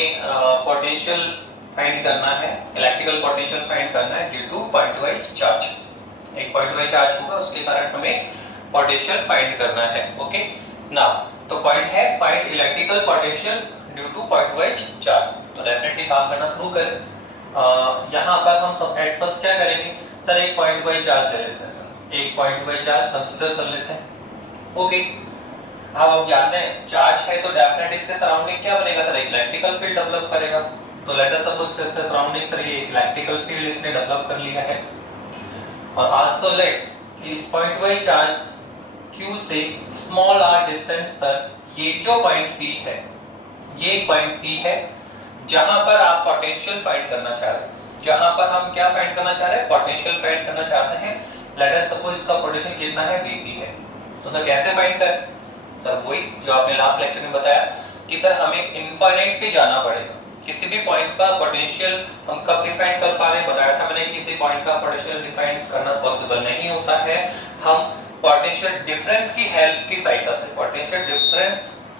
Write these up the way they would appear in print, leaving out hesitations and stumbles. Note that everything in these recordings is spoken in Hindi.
हमें पोटेंशियल फाइंड करना है, इलेक्ट्रिकल पोटेंशियल फाइंड करना है due to point wise charge. एक पॉइंट वाइज चार्ज होगा, उसके कारण हमें पोटेंशियल फाइंड करना है। ओके नाउ तो पॉइंट है find electrical potential due to point wise charge. तो डेफिनेटली काम करना शुरू करें। यहाँ पर हम सब एट फर्स्ट क्या करेंगे सर, एक पॉइंट वाइज चार्ज ले लेते हैं सर, एक पॉइंट वाइज चार्ज कंसीडर कर लेते हैं। ओके अब जानते हैं चार्ज है तो डेफिनेटली इसके सराउंडिंग क्या बनेगा सर, इलेक्ट्रिकल फील्ड डेवलप करेगा। तो लेट अस सपोज इसके सराउंडिंग सर ये इलेक्ट्रिकल फील्ड इसने डेवलप कर लिया है। और आल्सो लेट इस पॉइंट वाइज चार्ज Q से स्मॉल r डिस्टेंस पर ये जो पॉइंट P है, ये पॉइंट P है जहां पर आप पोटेंशियल फाइंड करना चाह रहे हैं। जहां पर हम क्या फाइंड करना चाह रहे हैं, पोटेंशियल फाइंड करना चाहते हैं। लेट अस सपोज इसका पोटेंशियल कितना है, Vp है। तो सर कैसे फाइंड करें सर, वही जो आपने लास्ट लेक्चर में बताया कि सर हमें इनफाइनाइट पे जाना पड़ेगा। किसी भी पॉइंट का पोटेंशियल हम कब डिफाइन कर पा रहे हैं, बताया था मैंने, किसी पॉइंट का पोटेंशियल डिफाइन करना पॉसिबल नहीं होता है। हम पोटेंशियल डिफरेंस की हेल्प की सहायता से पोटेंशियल डिफरेंस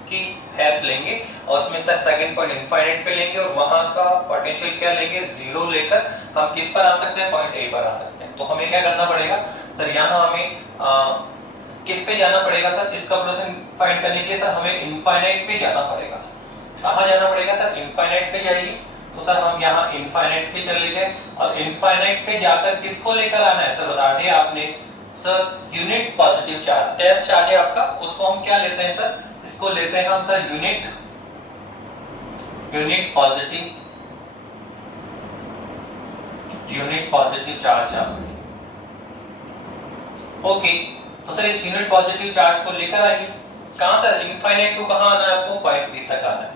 की हेल्प लेंगे और उसमें सर सेकंड पॉइंट इनफाइनाइट पे लेंगे और वहां का पोटेंशियल क्या लेंगे, जीरो लेकर हम किस पर आ सकते हैं, पॉइंट ए पर आ सकते हैं। तो हमें क्या करना पड़ेगा सर, यहाँ हमें किस पे जाना पड़ेगा सर, इसका पोटेंशियल फाइंड करने के लिए सर हमें इनफाइनाइट पे जाना पड़ेगा सर। कहां जाना पड़ेगा सर, इनफाइनाइट पे जाइए। तो सर हम यहाँ इनफाइनाइट पे चले गए और इनफाइनाइट पे जाकर किसको लेकर आना है सर, बता दिया आपने sir, unit positive charge. Test charge है आपका, उसको हम क्या लेते हैं सर, इसको लेते हैं हम सर यूनिट पॉजिटिव चार्ज आपका। ओके तो सर इस यूनिट पॉजिटिव चार्ज को लेकर आइए। कहां सर, इनफाइनाइट टू कहां आना है आपको, पॉइंट बी तक आना है।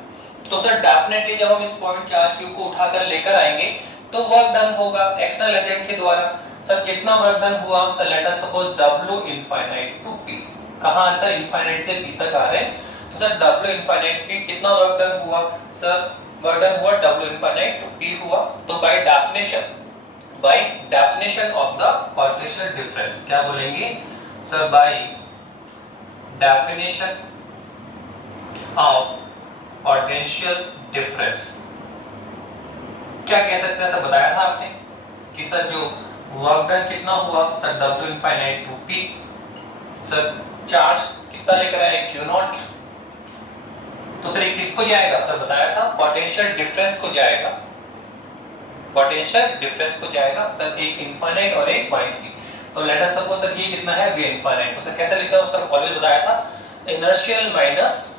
तो सर डेफिनेटली जब हम इस पॉइंट चार्ज क्यू को उठाकर लेकर आएंगे तो वर्क डन होगा एक्सटर्नल एजेंट के द्वारा। सर कितना वर्क डन हुआ sir, let us suppose W infinite to P। कहां सर, इनफाइनाइट से P तक आ रहे हैं। तो सर W इनफाइनाइट P कितना वर्क डन हुआ सर, वर्क डन हुआ W इनफाइनाइट टू P हुआ। तो by definition of the potential difference क्या बोलेंगे sir, by definition of potential difference क्या कह सकते हैं सर, बताया था आपने कि सर जो वर्क डन कितना हुआ sir, W infinite to P। Sir charge कितना लेकर आए, Q नॉट। तो सर ये किसको जाएगा सर, बताया था पोटेंशियल डिफरेंस को जाएगा, पोटेंशियल डिफरेंस को जाएगा सर, एक इनफाइनाइट और एक पॉइंट की। तो लेट अस सपोज सर ये कितना है, V इनफाइनाइट। तो सर कैसे लिखता हूं सर, ऑलरेडी बताया था inertial minus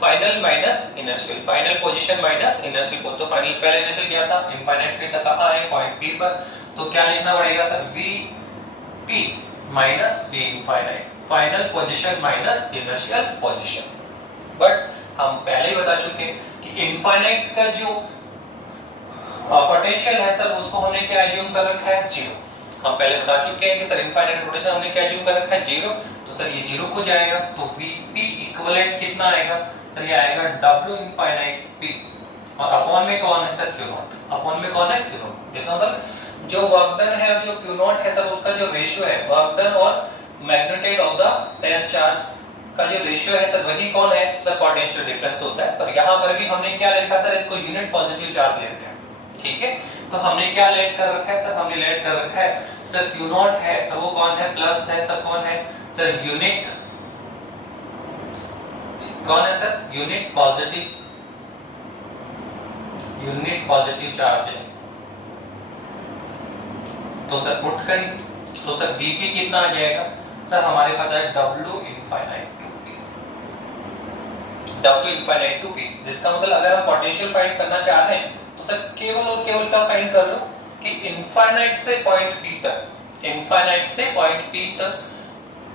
final minus inertial, final position minus inertial को। तो फाइनल पहले इनर्शियल क्या था, इनफाइनाइट पे तक कहां है, पॉइंट P पर। तो क्या लिखना पड़ेगा sir, Vp minus V infinite, final position minus inertial position. But हम पहले ही बता चुके कि इनफाइनाइट का जो पोटेंशियल है सर, उसको हमने क्या एज्यूम कर रखा है, जीरो। हम पहले बता चुके हैं कि सर इनफाइनाइट पोटेंशियल हमने क्या एज्यूम कर रखा है, जीरो। तो सर ये जीरो को जाएगा तो Vp इक्विवेलेंट कितना आएगा सर, ये आएगा W इनफाइनाइट P और अपॉन में कौन है सर, Q नॉट। अपॉन में कौन है, Q नॉट। जैसा मतलब जो वर्क डन है और जो Q नॉट है सर, उसका जो रेशियो है वर्क डन और magnitude of the test charge का जो रेशियो है सर, वही कौन है सर, पोटेंशियल डिफरेंस होता है। पर यहां पर भी हमने क्या लिखा सर, इसको यूनिट पॉजिटिव चार्ज ले रखा है। ठीक है, तो हमने क्या लेट कर रखा है सर, हमने लेट कर रखा है सर Q नॉट है सर, वो कौन है, प्लस है सर, कौन है सर, यूनिट कौन है सर, यूनिट पॉजिटिव चार्ज है। तो सर पुट करें तो सर Vp कितना आ जाएगा सर, हमारे पास आएगा W इनफाइनाइट टू P, जिसका मतलब अगर हम पोटेंशियल फाइंड करना चाह रहे हैं तो सर केवल और केवल क्या फाइंड कर लो कि इनफाइनाइट से पॉइंट P तक, इनफाइनाइट से पॉइंट P तक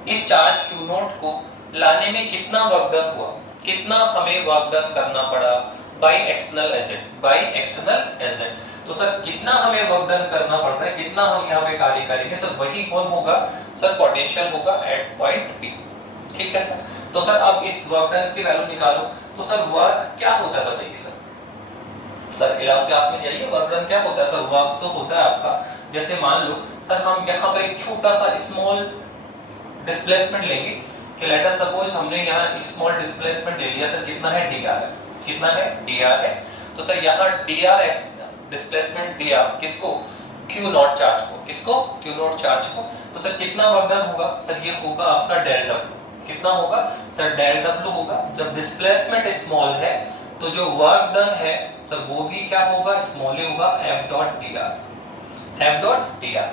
इस चार्ज Q नॉट को लाने में कितना वर्क डन हुआ, कितना हमें वर्क डन करना पड़ा बाय एक्सटर्नल एजेंट। तो सर कितना हमें वर्क डन करना पड़ रहा है, कितना हम यहाँ पे कार्य करेंगे सर, वही कौन होगा सर, पोटेंशियल होगा एट पॉइंट P। ठीक है सर। तो सर अब इस वर्क डन की वैल्यू निकालो। तो सर वर्क क्या होता है बताइए सर, सर 11th क्लास में जाइए, वर्क डन क्या होता है सर, वर्क तो होता है आपका, जैसे मान लो सर हम यहाँ पर एक छोटा सा स्मॉल डिस्प्लेसमेंट लेंगे कि लेट अस सपोज हमने यहाँ स्मॉल डिस्प्लेसमेंट ले लिया सर, कितना है dr है, कितना है dr है। तो सर यहाँ dr डिस्प्लेसमेंट दिया किसको, q नॉट चार्ज को, किसको, q नॉट चार्ज को। तो सर कितना वर्क डन होगा, सर ये होगा आपका डेल w। कितना होगा सर, डेल w होगा। जब डिस्प्लेसमेंट स्मॉल है तो जो वर्क डन है सर वो भी क्या होगा, स्मॉल ही होगा, f dot dr, f dot dr।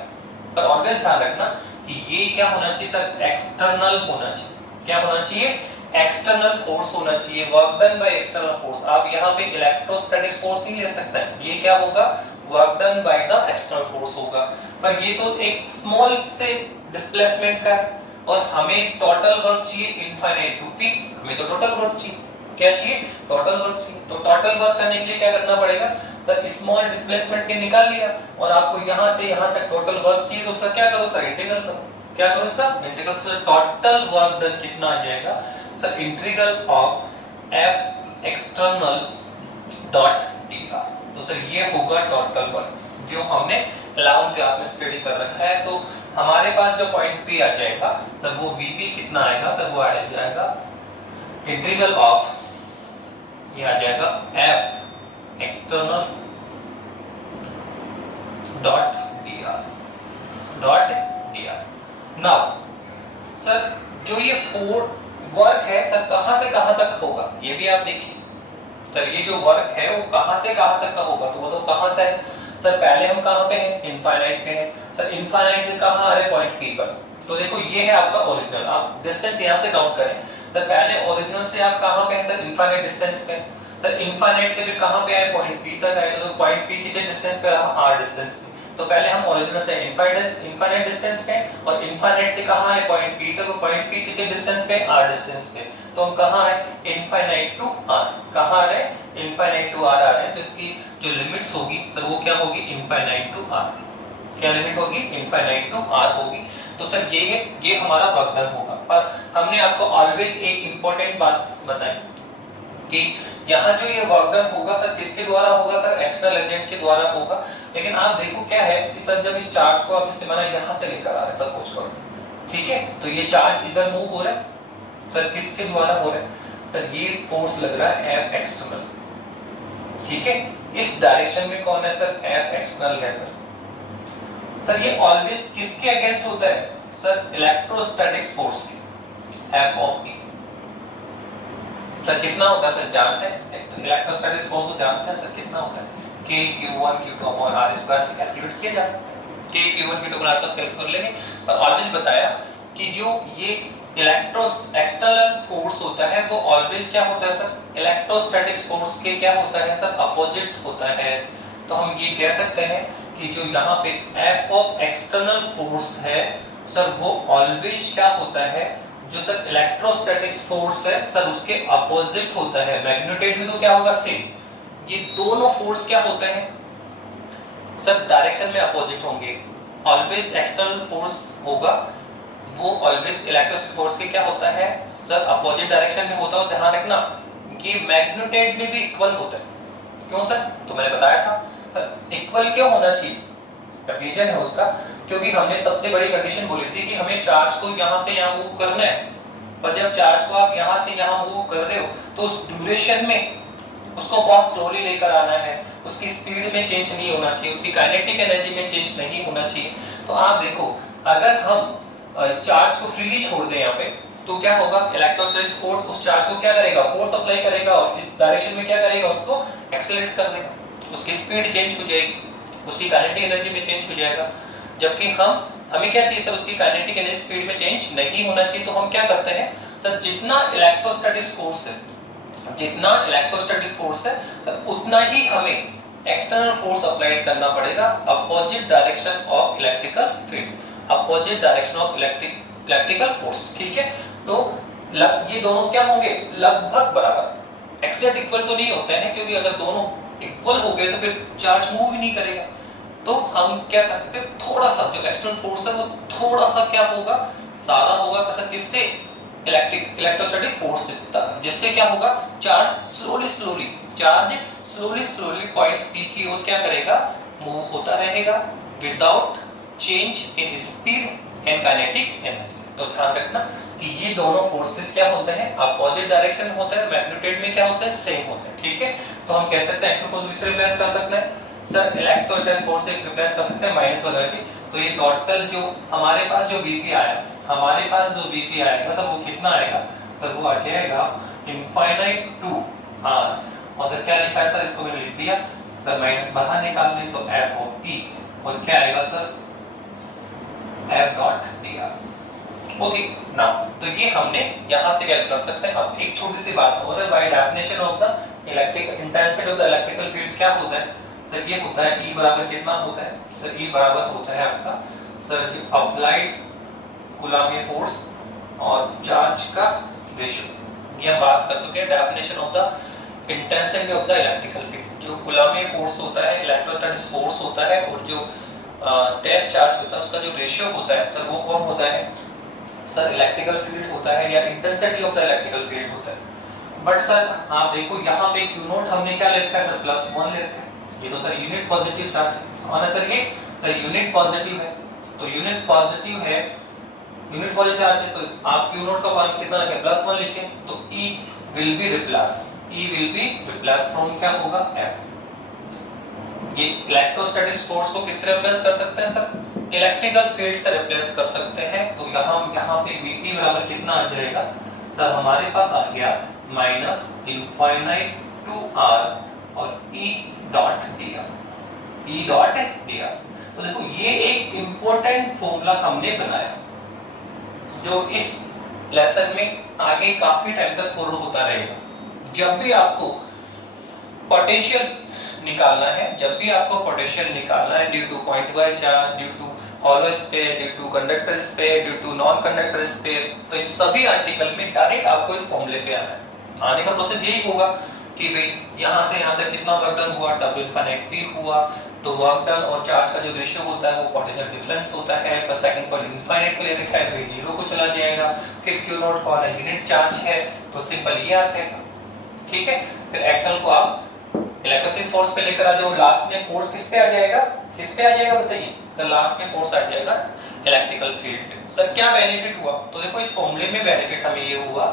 पर ऑलवेज ध्यान रखना कि ये क्या होना चाहिए सर, एक्सटर्नल होना चाहिए। क्या होना चाहिए, एक्सटर्नल फोर्स होना चाहिए, work done by external force. आप यहाँ पे इलेक्ट्रोस्टैटिक फोर्स नहीं ले सकते हैं, ये क्या होगा, work done by the external force होगा। पर ये तो एक स्मॉल से डिस्प्लेसमेंट का है और हमें टोटल वर्क चाहिए इनफाइनाइट टू पी, हमें तो टोटल वर्क चाहिए, क्या चाहिए, टोटल वर्क चाहिए। तो टोटल वर्क करने के लिए क्या करना पड़ेगा, तो स्मॉल डिस्प्लेसमेंट के निकाल लिया और आपको यहां से यहां तक टोटल वर्क चाहिए, तो उसका क्या करो सर, इंटीग्रल करो। क्या करो इसका, इंटीग्रल। तो टोटल वर्क डन कितना आ जाएगा sir, integral of f external dot dr। तो सर ये होगा टोटल वर्क जो हमने 11th क्लास में स्टडी कर रखा है। तो हमारे पास जो पॉइंट P आ जाएगा सर वो Vp कितना आएगा सर, वो आ जाएगा इंटीग्रल ऑफ, ये आ जाएगा f external dot dr। Now sir जो ये वर्क है सर कहां से कहां तक होगा, ये भी आप देखिए सर, ये जो वर्क है वो कहां से कहां तक का होगा, तो वो तो कहां से है सर, पहले हम कहां पे हैं, इनफाइनाइट पे हैं सर। इनफाइनाइट से कहां आ रहे, पॉइंट P पर। तो देखो ये है आपका ओरिजिनल, आप डिस्टेंस यहां से काउंट करें सर, पहले ओरिजिनल से आप कहां पे हैं सर, इनफाइनाइट डिस्टेंस पे सर। इनफाइनाइट से फिर कहां पे आए, पॉइंट P तक आए, तो पॉइंट P कितने डिस्टेंस पे रहा, r डिस्टेंस पे। तो पहले हम ओरिजिनल से इनफाइनाइट डिस्टेंस पे और इनफाइनाइट से कहां है, पॉइंट P तक। तो पॉइंट P कितने डिस्टेंस पे, r डिस्टेंस पे। तो हम कहां है, इनफाइनाइट टू r, कहां आ रहे हैं, इनफाइनाइट टू r आ रहे हैं। तो इसकी जो लिमिट्स होगी सर वो क्या होगी, इनफाइनाइट टू r। क्या लिमिट होगी, इनफाइनाइट टू r होगी। तो सर ये है, ये हमारा वर्क डन होगा। पर हमने आपको ऑलवेज एक इंपॉर्टेंट बात बताई कि यहाँ जो ये वर्क डन होगा सर किसके द्वारा होगा सर, एक्सटर्नल एजेंट के द्वारा होगा। लेकिन आप देखो क्या है कि सर जब इस चार्ज को आप इस माना यहाँ से लेकर आ रहे हैं सपोज करो, ठीक है, तो ये चार्ज इधर मूव हो रहा है सर, किसके द्वारा हो रहा है सर, ये फोर्स लग रहा है F एक्सटर्नल, ठीक है। इस डायरेक्शन में कौन है सर, F एक्सटर्नल है सर। सर ये ऑलवेज किसके अगेंस्ट होता है सर, इलेक्ट्रोस्टैटिक्स फोर्स के, F ऑफ E। सर कितना होता है सर, जानते हैं, इलेक्ट्रोस्टैटिक्स फोर्स को जानते हैं सर, कितना होता है, K Q1 Q2 upon R square से कैलकुलेट किया जा सकता है। K Q1 Q2 upon R square calculate कर लेंगे। पर ऑलवेज बताया कि जो ये एक्सटर्नल फोर्स होता है वो ऑलवेज क्या होता है सर, इलेक्ट्रोस्टैटिक्स फोर्स के क्या होता है सर, अपोजिट होता है। तो हम ये कह सकते हैं कि जो यहाँ पे F ऑफ एक्सटर्नल फोर्स है सर वो ऑलवेज क्या होता है, जो सर इलेक्ट्रोस्टैटिक्स फोर्स है सर उसके अपोजिट होता है। मैग्नेटिक भी तो क्या होगा, सेम। ये दोनों फोर्स क्या होते हैं सर, डायरेक्शन में अपोजिट होंगे। ऑलवेज एक्सटर्नल फोर्स होगा वो ऑलवेज इलेक्ट्रोस्टैटिक फोर्स के क्या होता है सर, अपोजिट डायरेक्शन में होता है। ध्यान रखना कि मैग्नेटाइट में भी इक्वल होता है। क्यों सर, तो मैंने बताया था सर इक्वल क्यों होना चाहिए, रीजन है उसका, क्योंकि हमने सबसे बड़ी कंडीशन बोली थी कि हमें चार्ज को यहां से यहां मूव करना है। पर जब चार्ज को आप यहां से यहां मूव कर रहे हो तो उस ड्यूरेशन में उसको बहुत स्लोली लेकर आना है, उसकी स्पीड में चेंज नहीं होना चाहिए, उसकी काइनेटिक एनर्जी में चेंज नहीं होना चाहिए। तो आप देखो अगर हम चार्ज को फ्रीली छोड़ दें यहाँ पे तो क्या होगा, इलेक्ट्रोस्टैटिक फोर्स उस चार्ज को क्या करेगा, फोर्स अप्लाई करेगा और इस डायरेक्शन में क्या करेगा, उसको एक्सेलरेट कर देगा, उसकी स्पीड चेंज हो जाएगी, उसकी काइनेटिक एनर्जी में चेंज हो जाएगा। जबकि हमें क्या चाहिए सर, उसकी काइनेटिक एनर्जी स्पीड में चेंज नहीं होना चाहिए। तो हम क्या करते हैं सर, जितना इलेक्ट्रोस्टैटिक फोर्स है, जितना इलेक्ट्रोस्टैटिक फोर्स है सर उतना ही हमें एक्सटर्नल फोर्स अप्लाई करना पड़ेगा, opposite direction of electrical field, opposite direction of electrical force, ठीक है। तो ये दोनों क्या होंगे, लगभग बराबर। एक्सैक्ट इक्वल तो नहीं होते हैं क्योंकि अगर दोनों इक्वल हो गए तो फिर चार्ज मूव ही नहीं करेगा। तो हम क्या कर सकते हैं, थोड़ा सा जो एक्सटर्नल फोर्स है वो थोड़ा सा क्या होगा, ज्यादा होगा किससे, इलेक्ट्रोस्टैटिक फोर्स से, जिससे क्या होगा, चार्ज स्लोली पॉइंट P की ओर क्या करेगा, मूव होता रहेगा without change in speed and kinetic energy. तो ध्यान रखना कि ये दोनों फोर्सेस क्या होते हैं, अपोजिट डायरेक्शन होते हैं, मैग्नीट्यूड में क्या होते हैं, सेम होते हैं। ठीक है, तो हम कह सकते हैं एक्शन फोर्स किससे रिप्लेस कर सकते हैं सर, इलेक्ट्रोस्टैटिक फोर्स से रिप्लेस कर सकते हैं माइनस वगैरह के। तो ये टोटल जो हमारे पास जो Vp आया, हमारे पास जो Vp आएगा सर वो कितना आएगा सर, वो आ जाएगा इनफाइनाइट टू R। और सर क्या लिखा है सर, इसको मैंने लिख दिया सर, माइनस बाहर निकाल लें तो F ऑफ P और क्या आएगा sir F dot dr। Okay now तो ये हमने यहां से कैलकुलेट कर सकते हैं। अब एक छोटी सी बात और है, bye definition of the electrical intensity of the electrical field क्या होता है सर, ये होता है E बराबर कितना होता है सर, E बराबर होता है आपका सर जो अप्लाइड कूलम्बिक फोर्स और चार्ज का रेशियो। ये हम बात कर चुके हैं definition of the intensity of the electrical field. जो कूलम्बिक फोर्स होता है, इलेक्ट्रोस्टैटिक फोर्स होता है और जो टेस्ट चार्ज होता है उसका जो रेशियो होता है सर वो कौन होता है सर, इलेक्ट्रिकल फील्ड होता है या intensity of the electrical field होता है। बट सर आप देखो यहाँ पे Q नोट हमने क्या लिखा है सर, +1 लिखा है। ये तो सर यूनिट पॉजिटिव चार्ज है, कौन है सर ये, तो यूनिट पॉजिटिव है। तो यूनिट पॉजिटिव है, यूनिट पॉजिटिव चार्ज है, तो आप Q नोट का मान कितना रखें, +1 लिखें। तो E will be replace from क्या होगा F। ये इलेक्ट्रोस्टैटिक फोर्स को किससे रिप्लेस कर सकते हैं सर, इलेक्ट्रिकल फील्ड से रिप्लेस कर सकते हैं। तो यहाँ पे Vp बराबर कितना आ जाएगा सर, हमारे पास आ गया माइनस इनफाइनाइट टू R और E dot dr, E dot dr। तो देखो ये एक इंपॉर्टेंट फॉर्मूला हमने बनाया जो इस लेसन में आगे काफी टाइम तक फॉलो होता रहेगा। जब भी आपको पोटेंशियल निकालना है, जब भी आपको पोटेंशियल निकालना है due to point wise charge, due to hollow sphere, due to conductor sphere, due to non conductor sphere, तो इन सभी आर्टिकल में डायरेक्ट आपको इस फॉर्मूले पे आना है। आने का प्रोसेस यही होगा कि भाई यहां से यहां तक कितना वर्क डन हुआ, W इनफिनिट P हुआ, तो वर्क डन और चार्ज का जो रेशियो होता है वो पोटेंशियल डिफरेंस होता है, पर सेकंड को इनफिनिट पे ले रखा है तो ये 0 को चला जाएगा। फिर Q नॉट कौन है, यूनिट चार्ज है, तो सिंपल ये आ जाएगा। ठीक है, फिर एक्सटर्नल को आप इलेक्ट्रोस्टैटिक फोर्स पे लेकर आ जाओ, लास्ट में फोर्स किस पे आ जाएगा, किस पे आ जाएगा बताइए, तो लास्ट में फोर्स आ जाएगा इलेक्ट्रिकल फील्ड पे। सर क्या बेनिफिट हुआ, तो देखो इस फॉर्मूले में बेनिफिट हमें ये हुआ,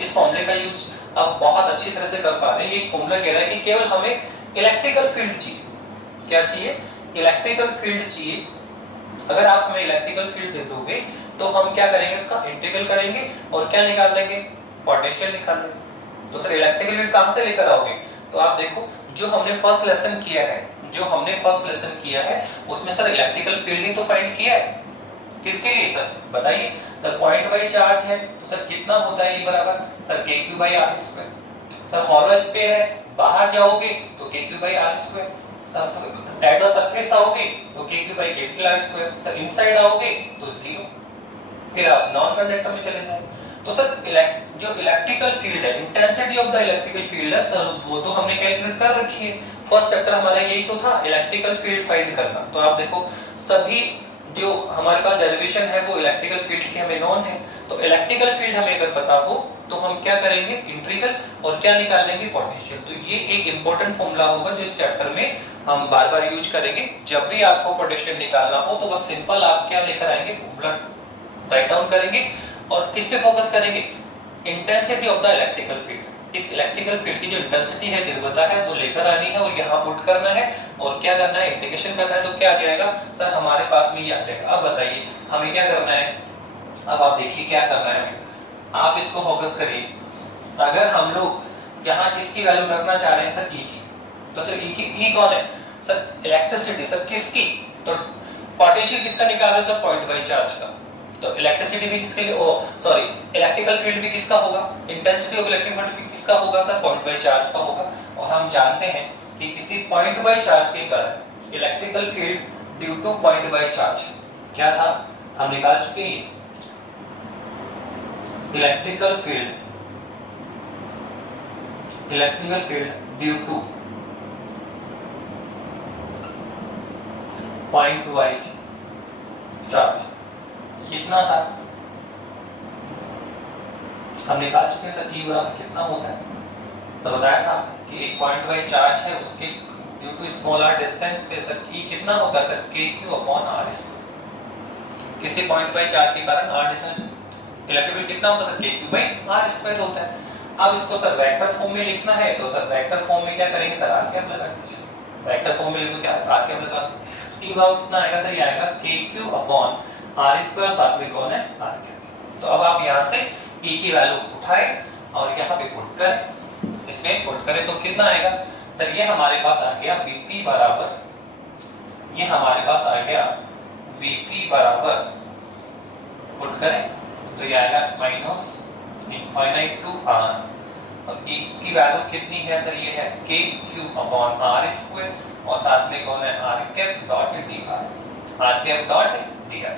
इस फॉर्मूले का यूज अब बहुत अच्छी तरह से कर पा रहे हैं। ये फॉर्मूला कह रहा है कि केवल हमें इलेक्ट्रिकल फील्ड चाहिए, क्या चाहिए, इलेक्ट्रिकल फील्ड चाहिए। अगर आप हमें इलेक्ट्रिकल फील्ड दे दोगे तो हम क्या करेंगे, उसका इंटीग्रल करेंगे और क्या निकाल लेंगे, पोटेंशियल निकाल लेंगे। तो सर इलेक्ट्रिकल फील्ड कहां से लेकर आओगे, तो आप देखो जो हमने फर्स्ट लेसन किया है, उसमें सर इलेक्ट्रिकल फील्ड ही तो फाइंड किया है। किसके लिए सर बताइए, सर पॉइंट वाइज चार्ज है तो सर कितना होता है, ये बराबर sir kq/r²। Sir hollow sphere है, बाहर जाओगे तो kq/r², सर सरफेस आओगे तो kq/R², सर इनसाइड आओगे तो 0। फिर आप नॉन कंडक्टर में चले जाओ तो सर जो इलेक्ट्रिकल फील्ड है, intensity of the electrical field है सर, वो तो हमने कैलकुलेट कर रखी है। फर्स्ट चैप्टर हमारा यही तो था, इलेक्ट्रिकल फील्ड फाइंड करना। तो आप देखो सभी जो हमारे पास डेरिवेशन है वो इलेक्ट्रिकल फील्ड की हमें नोन है। तो इलेक्ट्रिकल फील्ड हमें अगर पता हो तो हम क्या करेंगे, इंटीग्रल और क्या निकाल लेंगे, पोटेंशियल। तो ये एक इंपॉर्टेंट फॉर्मूला होगा जो इस चैप्टर में हम बार-बार यूज करेंगे। जब भी आपको पोटेंशियल निकालना हो तो बस सिंपल आप क्या लेकर आएंगे, फॉर्मूला राइट डाउन करेंगे और किस पे फोकस करेंगे, intensity of the electrical field. इस इलेक्ट्रिकल फील्ड की जो इंटेंसिटी है, तीव्रता है, वो लेकर आनी है और यहाँ पुट करना है और क्या करना है, इंटीग्रेशन करना है। तो क्या आ जाएगा सर, हमारे पास में ये आ जाएगा। अब बताइए हमें क्या करना है, अब आप देखिए क्या करना है, आप इसको फोकस करिए। अगर हम लोग यहाँ इसकी वैल्यू रखना चाह रहे हैं सर E की, तो सर E कौन है सर, इलेक्ट्रिसिटी। सर किसकी, तो पोटेंशियल किसका निकाल रहे हो सर, पॉइंट वाइज चार्ज का। तो इलेक्ट्रिसिटी भी किसके लिए, सॉरी इलेक्ट्रिकल फील्ड भी किसका होगा, इंटेंसिटी ऑफ इलेक्ट्रिक फील्ड भी किसका होगा सर, पॉइंट वाइज चार्ज का होगा। और हम जानते हैं कि किसी पॉइंट वाइज चार्ज के कारण electrical field due to point wise charge क्या था, हम निकाल चुके हैं। Electrical field due to point wise charge कितना था, हम निकाल चुके हैं सर। E बराबर कितना होता है, तो बताया था कि एक पॉइंट वाइज चार्ज है, उसके due to small r distance पे सर E कितना होता है सर, kq/r²। किसी पॉइंट बाई चार्ज के कारण r डिस्टेंस इलेक्ट्रिक कितना होता है k3/r² होता है। अब इसको सर वेक्टर फॉर्म में लिखना है तो सर वेक्टर फॉर्म में क्या करेंगे सर r कैप लगा दीजिए। वेक्टर फॉर्म में लिखो क्या r कैप लगा दो। ई भाव कितना आएगा सर, ये आएगा k3/r², साथ में कौन है r कैप। तो अब आप यहां से e की वैल्यू उठाएं और यहां पे पुट करें, इसमें पुट करें तो कितना आएगा सर, ये हमारे पास आ गया Vp बराबर, ये हमारे पास आ गया Vp बराबर, पुट करें तो ये आएगा -इनफाइनाइट टू r, और e की वैल्यू कितनी है सर, ये है k3/r² और साथ में कौन है r cap dot dr, r cap dot dr।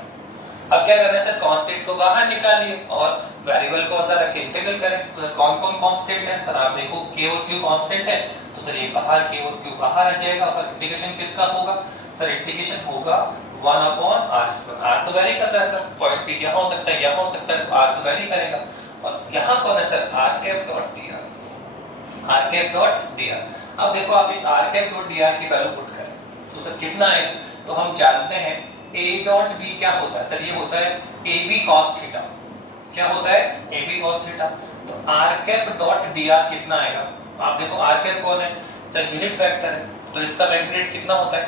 अब क्या करना है सर, कांस्टेंट को बाहर निकालिए और वेरिएबल को अंदर रख के इंटीग्रल करें। तो कौन कौन कांस्टेंट है सर, आप देखो k और q कांस्टेंट है, तो सर ये बाहर k और q बाहर आ जाएगा। और सर इंटीग्रेशन किसका होगा सर, इंटीग्रेशन होगा 1/r²। r तो वेरी कर रहा है सर, पॉइंट p यहां हो सकता है, यहां हो सकता है, तो r तो वेरी करेगा। और यहां कौन है sir, r cap dot dr, r cap dot dr। अब देखो आप इस r कैप डॉट dr की वैल्यू पुट करें तो सर कितना है, तो हम जानते हैं a डॉट b क्या होता है सर, ये होता है ab cos थीटा। क्या होता है ab cos थीटा। तो r कैप डॉट dr कितना आएगा, आप देखो r कैप कौन है सर, यूनिट वेक्टर है, तो इसका मैग्नीट्यूड कितना होता है,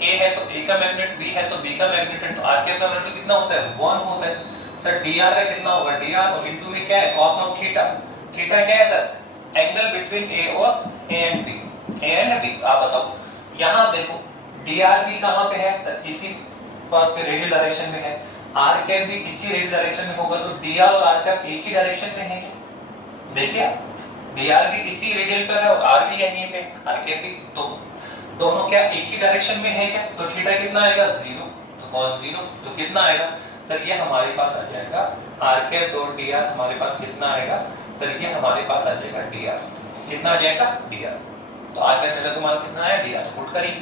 a है तो a का मैग्नीट्यूड, b है तो b का मैग्नीट्यूड, तो r कैप का मैग्नीट्यूड कितना होता है 1 होता है सर। dr का कितना होगा, dr और इनटू में क्या है cos ऑफ थीटा। थीटा क्या है सर, एंगल बिटवीन a और a एंड b। आप बताओ यहां देखो dr भी कहां पे है सर, इसी पर पे रेडियल डायरेक्शन में है, r कैप भी इसी रेडियल डायरेक्शन में होगा, तो dr और r कैप एक ही डायरेक्शन में है क्या, देखिए dr भी इसी रेडियल पर है और r भी यहीं पे, r कैप भी, तो दोनों क्या एक ही डायरेक्शन में है क्या, तो थीटा कितना आएगा 0, तो cos 0, तो कितना आएगा सर, ये हमारे पास आ जाएगा r कैप डॉट dr, हमारे पास कितना आएगा सर, ये हमारे पास आ जाएगा dr, कितना आ जाएगा dr। तो r कैप का मान कितना आया dr, पुट करिए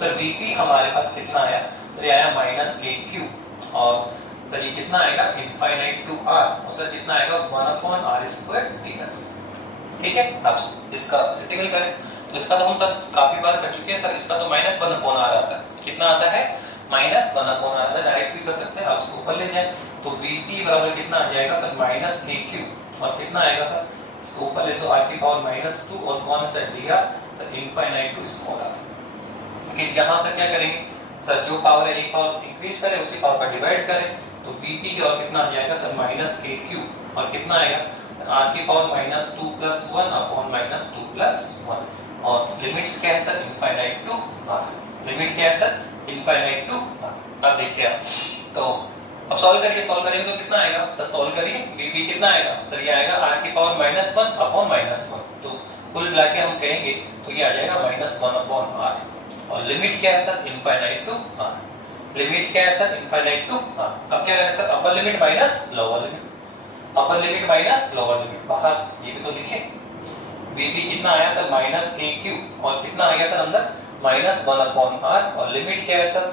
सर, Vp हमारे पास कितना आया, तो ये आया -kq, और सर ये कितना आएगा इनफाइनाइट टू r, और सर कितना आएगा 1/r² dr। ठीक है, अब इसका इंटीग्रल करें तो इसका तो हम सर काफी बार कर चुके हैं सर, इसका तो -1/r आता है, कितना आता है -1/r आता है, डायरेक्ट भी कर सकते हैं। अब इसको ऊपर ले जाएं तो Vp बराबर कितना आ जाएगा सर -kq, और कितना आएगा सर, इसको ऊपर ले तो r की पावर -2 और कौन है sir dr, sir infinite to small r। फिर यहां से क्या करेंगे सर, जो पावर है एक पावर इंक्रीज करें उसी पावर का डिवाइड करें, तो Vp की और कितना आ जाएगा सर -kq, और कितना आएगा r की पावर -2 + 1 अपॉन -2 + 1, और लिमिट्स क्या है sir infinite to r, limit क्या है सर इनफाइनाइट टू r। अब देखिए आप तो अब सॉल्व करेंगे तो कितना आएगा सर, सॉल्व करिए Vp कितना आएगा सर, ये आएगा r की पावर -1 अपॉन -1, तो कुल मिला के हम कहेंगे तो ये आ जाएगा -1/r, और लिमिट क्या है sir infinite to r, limit क्या है सर इनफाइनाइट टू r। अब क्या करें sir, upper limit minus lower limit, upper limit minus lower limit, बाहर ये भी तो लिखे, Vp कितना आया सर -kq, और कितना आ गया सर अंदर -1/r, और लिमिट क्या है सर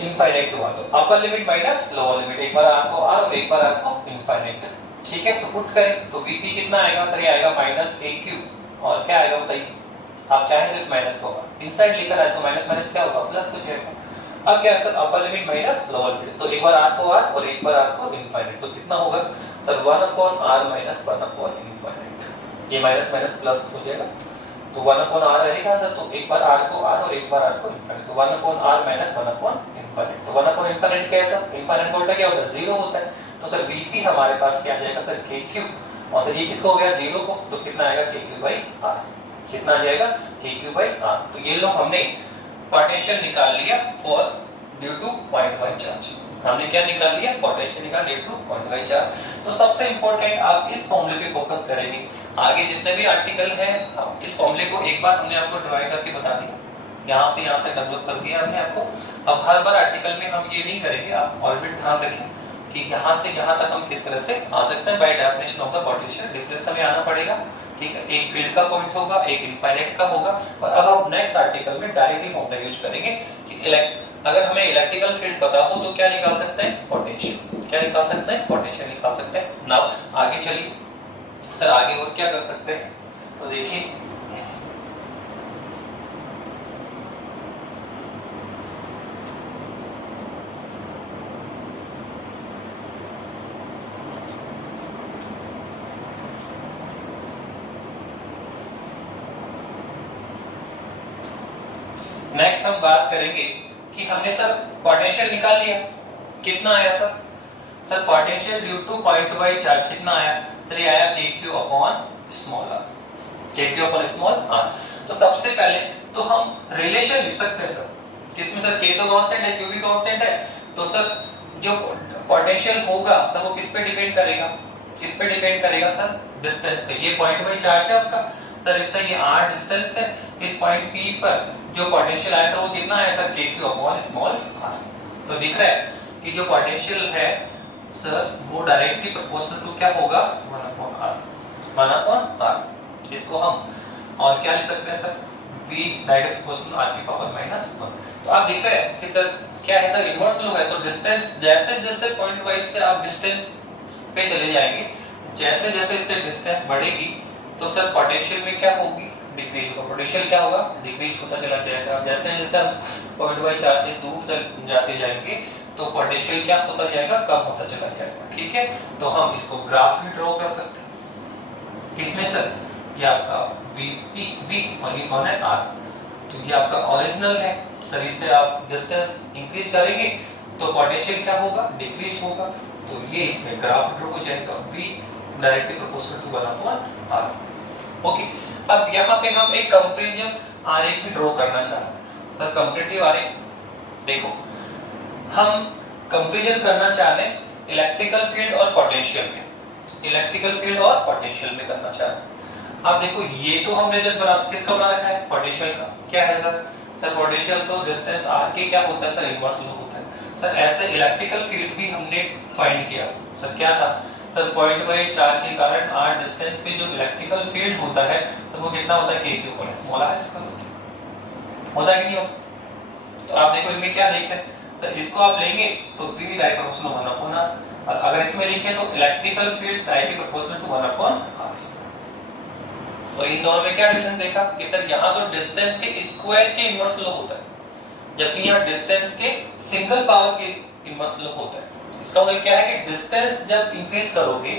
इनफाइनाइट टू r, तो अपर लिमिट माइनस लोअर लिमिट, एक बार r को r और एक बार r को इनफाइनाइट। ठीक है, तो पुट करें तो Vp कितना आएगा सर, ये आएगा -kq, और क्या आएगा बताइए, आप चाहें तो इस माइनस को इनसाइड लेकर आए तो माइनस माइनस क्या होगा प्लस हो जाएगा। अब क्या है sir, upper limit minus lower limit, तो एक बार r को r और एक बार r को इनफाइनाइट, तो कितना होगा सर 1/r - 1/इनफाइनाइट, ये माइनस माइनस प्लस हो जाएगा, तो 1/r रहेगा अंदर, तो एक बार r को r और एक बार r को इनफाइनाइट, तो 1/r - 1/इनफाइनाइट, तो 1/इनफाइनाइट क्या है सर, इनफाइनाइट का उल्टा क्या होता है 0 होता है, तो सर Vp हमारे पास क्या आ जाएगा सर kq, और सर ये किसको हो गया 0 को, तो कितना आएगा kq/r, कितना आ जाएगा kq/r। तो ये लो हमने पोटेंशियल निकाल लिया for due to point wise charge, हमने क्या निकाल लिया पोटेंशियल निकाल due to point wise charge. तो सबसे इंपॉर्टेंट आप इस फॉर्मूले पे फोकस करेंगे, आगे जितने भी आर्टिकल हैं इस फॉर्मूले को एक बार हमने आपको ड्राइव करके बता दिया, यहां से यहां तक डेवलप कर दिया हमने आपको। अब हर बार आर्टिकल में हम ये नहीं करेंगे, आप ऑलरेडी ध्यान रखें कि यहां से यहां तक हम किस तरह से आ सकते हैं bye definition of the potential difference हमें आना पड़ेगा। ठीक है, एक फील्ड का पॉइंट होगा, एक इनफाइनाइट का होगा, और अब हम नेक्स्ट आर्टिकल में डायरेक्टली फॉर्मूला यूज करेंगे कि अगर हमें इलेक्ट्रिकल फील्ड पता हो तो क्या निकाल सकते हैं पोटेंशियल, क्या निकाल सकते हैं पोटेंशियल निकाल सकते हैं। नाउ आगे चलिए सर, आगे और क्या कर सकते हैं, तो देखिए नेक्स्ट हम बात करेंगे कि हमने सर पोटेंशियल निकाल लिया, कितना आया sir? Sir potential due to point wise charge कितना आया? तो ये आया kq upon small r, kq upon small r। तो सबसे पहले तो हम रिलेशन लिख सकते हैं सर, किसमें सर k तो कांस्टेंट है, q भी कांस्टेंट है, तो सर जो पोटेंशियल होगा सर वो किस पे डिपेंड करेगा? किस पे डिपेंड करेगा सर? डिस्टेंस पे। ये पॉइंट वाइज चार्ज है आपका सर, इससे ये r डिस्टेंस है, इस पॉइंट p पर जो पोटेंशियल आया था वो कितना आया sir? kq upon small r। तो दिख रहा है कि जो पोटेंशियल है सर वो डायरेक्टली प्रोपोर्शनल टू क्या होगा? 1 अपॉन r, 1 अपॉन r। इसको हम और क्या लिख सकते हैं sir? v direct proportional r की पावर -1। तो आप देख रहे हैं कि सर क्या है सर? इन्वर्स लो है, तो डिस्टेंस जैसे जैसे पॉइंट वाइज से आप डिस्टेंस पे चले जाएंगे, जैसे जैसे इससे डिस्टेंस बढ़ेगी तो सर पोटेंशियल में क्या होगी? डिक्रीज होगा। पोटेंशियल क्या होगा? डिक्रीज होता चला जाएगा। जैसे जैसे हम पॉइंट वाइज चार्ज से दूर जाते जाएंगे तो पोटेंशियल क्या होता जाएगा? कम होता चला जाएगा। ठीक है, तो हम इसको ग्राफ भी ड्रॉ कर सकते हैं। इसमें सर ये आपका Vp V और ये कौन है? R। तो ये आपका ओरिजिनल है सर, इससे आप डिस्टेंस इंक्रीज करेंगे तो पोटेंशियल क्या होगा? डिक्रीज होगा। तो ये इसमें ग्राफ ड्रॉ हो जाएगा, V directly proportional to 1 upon R। Okay, अब यहाँ पे हम एक कंपैरिजन आरेख भी ड्रॉ करना चाहते हैं। तो कंपैरेटिव आरेख देखो, हम कंपैरिजन करना चाहते हैं इलेक्ट्रिकल फील्ड और पोटेंशियल में, इलेक्ट्रिकल फील्ड और पोटेंशियल में करना चाहते हैं। अब देखो ये तो हमने जब बना किसका बना रखा है? पोटेंशियल का। क्या है सर? सर पोटेंशियल तो डिस्टेंस r के क्या होता है सर? इनवर्स लो होता है सर। ऐसे इलेक्ट्रिकल फील्ड भी हमने फाइंड किया सर। क्या था सर? पॉइंट वाइज चार्ज के कारण r डिस्टेंस पे जो इलेक्ट्रिकल फील्ड होता है तो वो कितना होता है? kq अपॉन स्मॉल r इसका होता है कि नहीं होता? तो आप देखो इनमें क्या लिखा है सर, इसको आप लेंगे तो v direct proportional 1 upon r, और अगर इसमें लिखे तो electrical field directly proportional to 1 upon r। तो इन दोनों में क्या डिफरेंस देखा कि सर यहाँ तो डिस्टेंस के स्क्वायर के इनवर्स लो होता है, जबकि यहाँ डिस्टेंस के सिंगल पावर के इनवर्स लो होता है। इसका मतलब क्या है कि डिस्टेंस जब इंक्रीज करोगे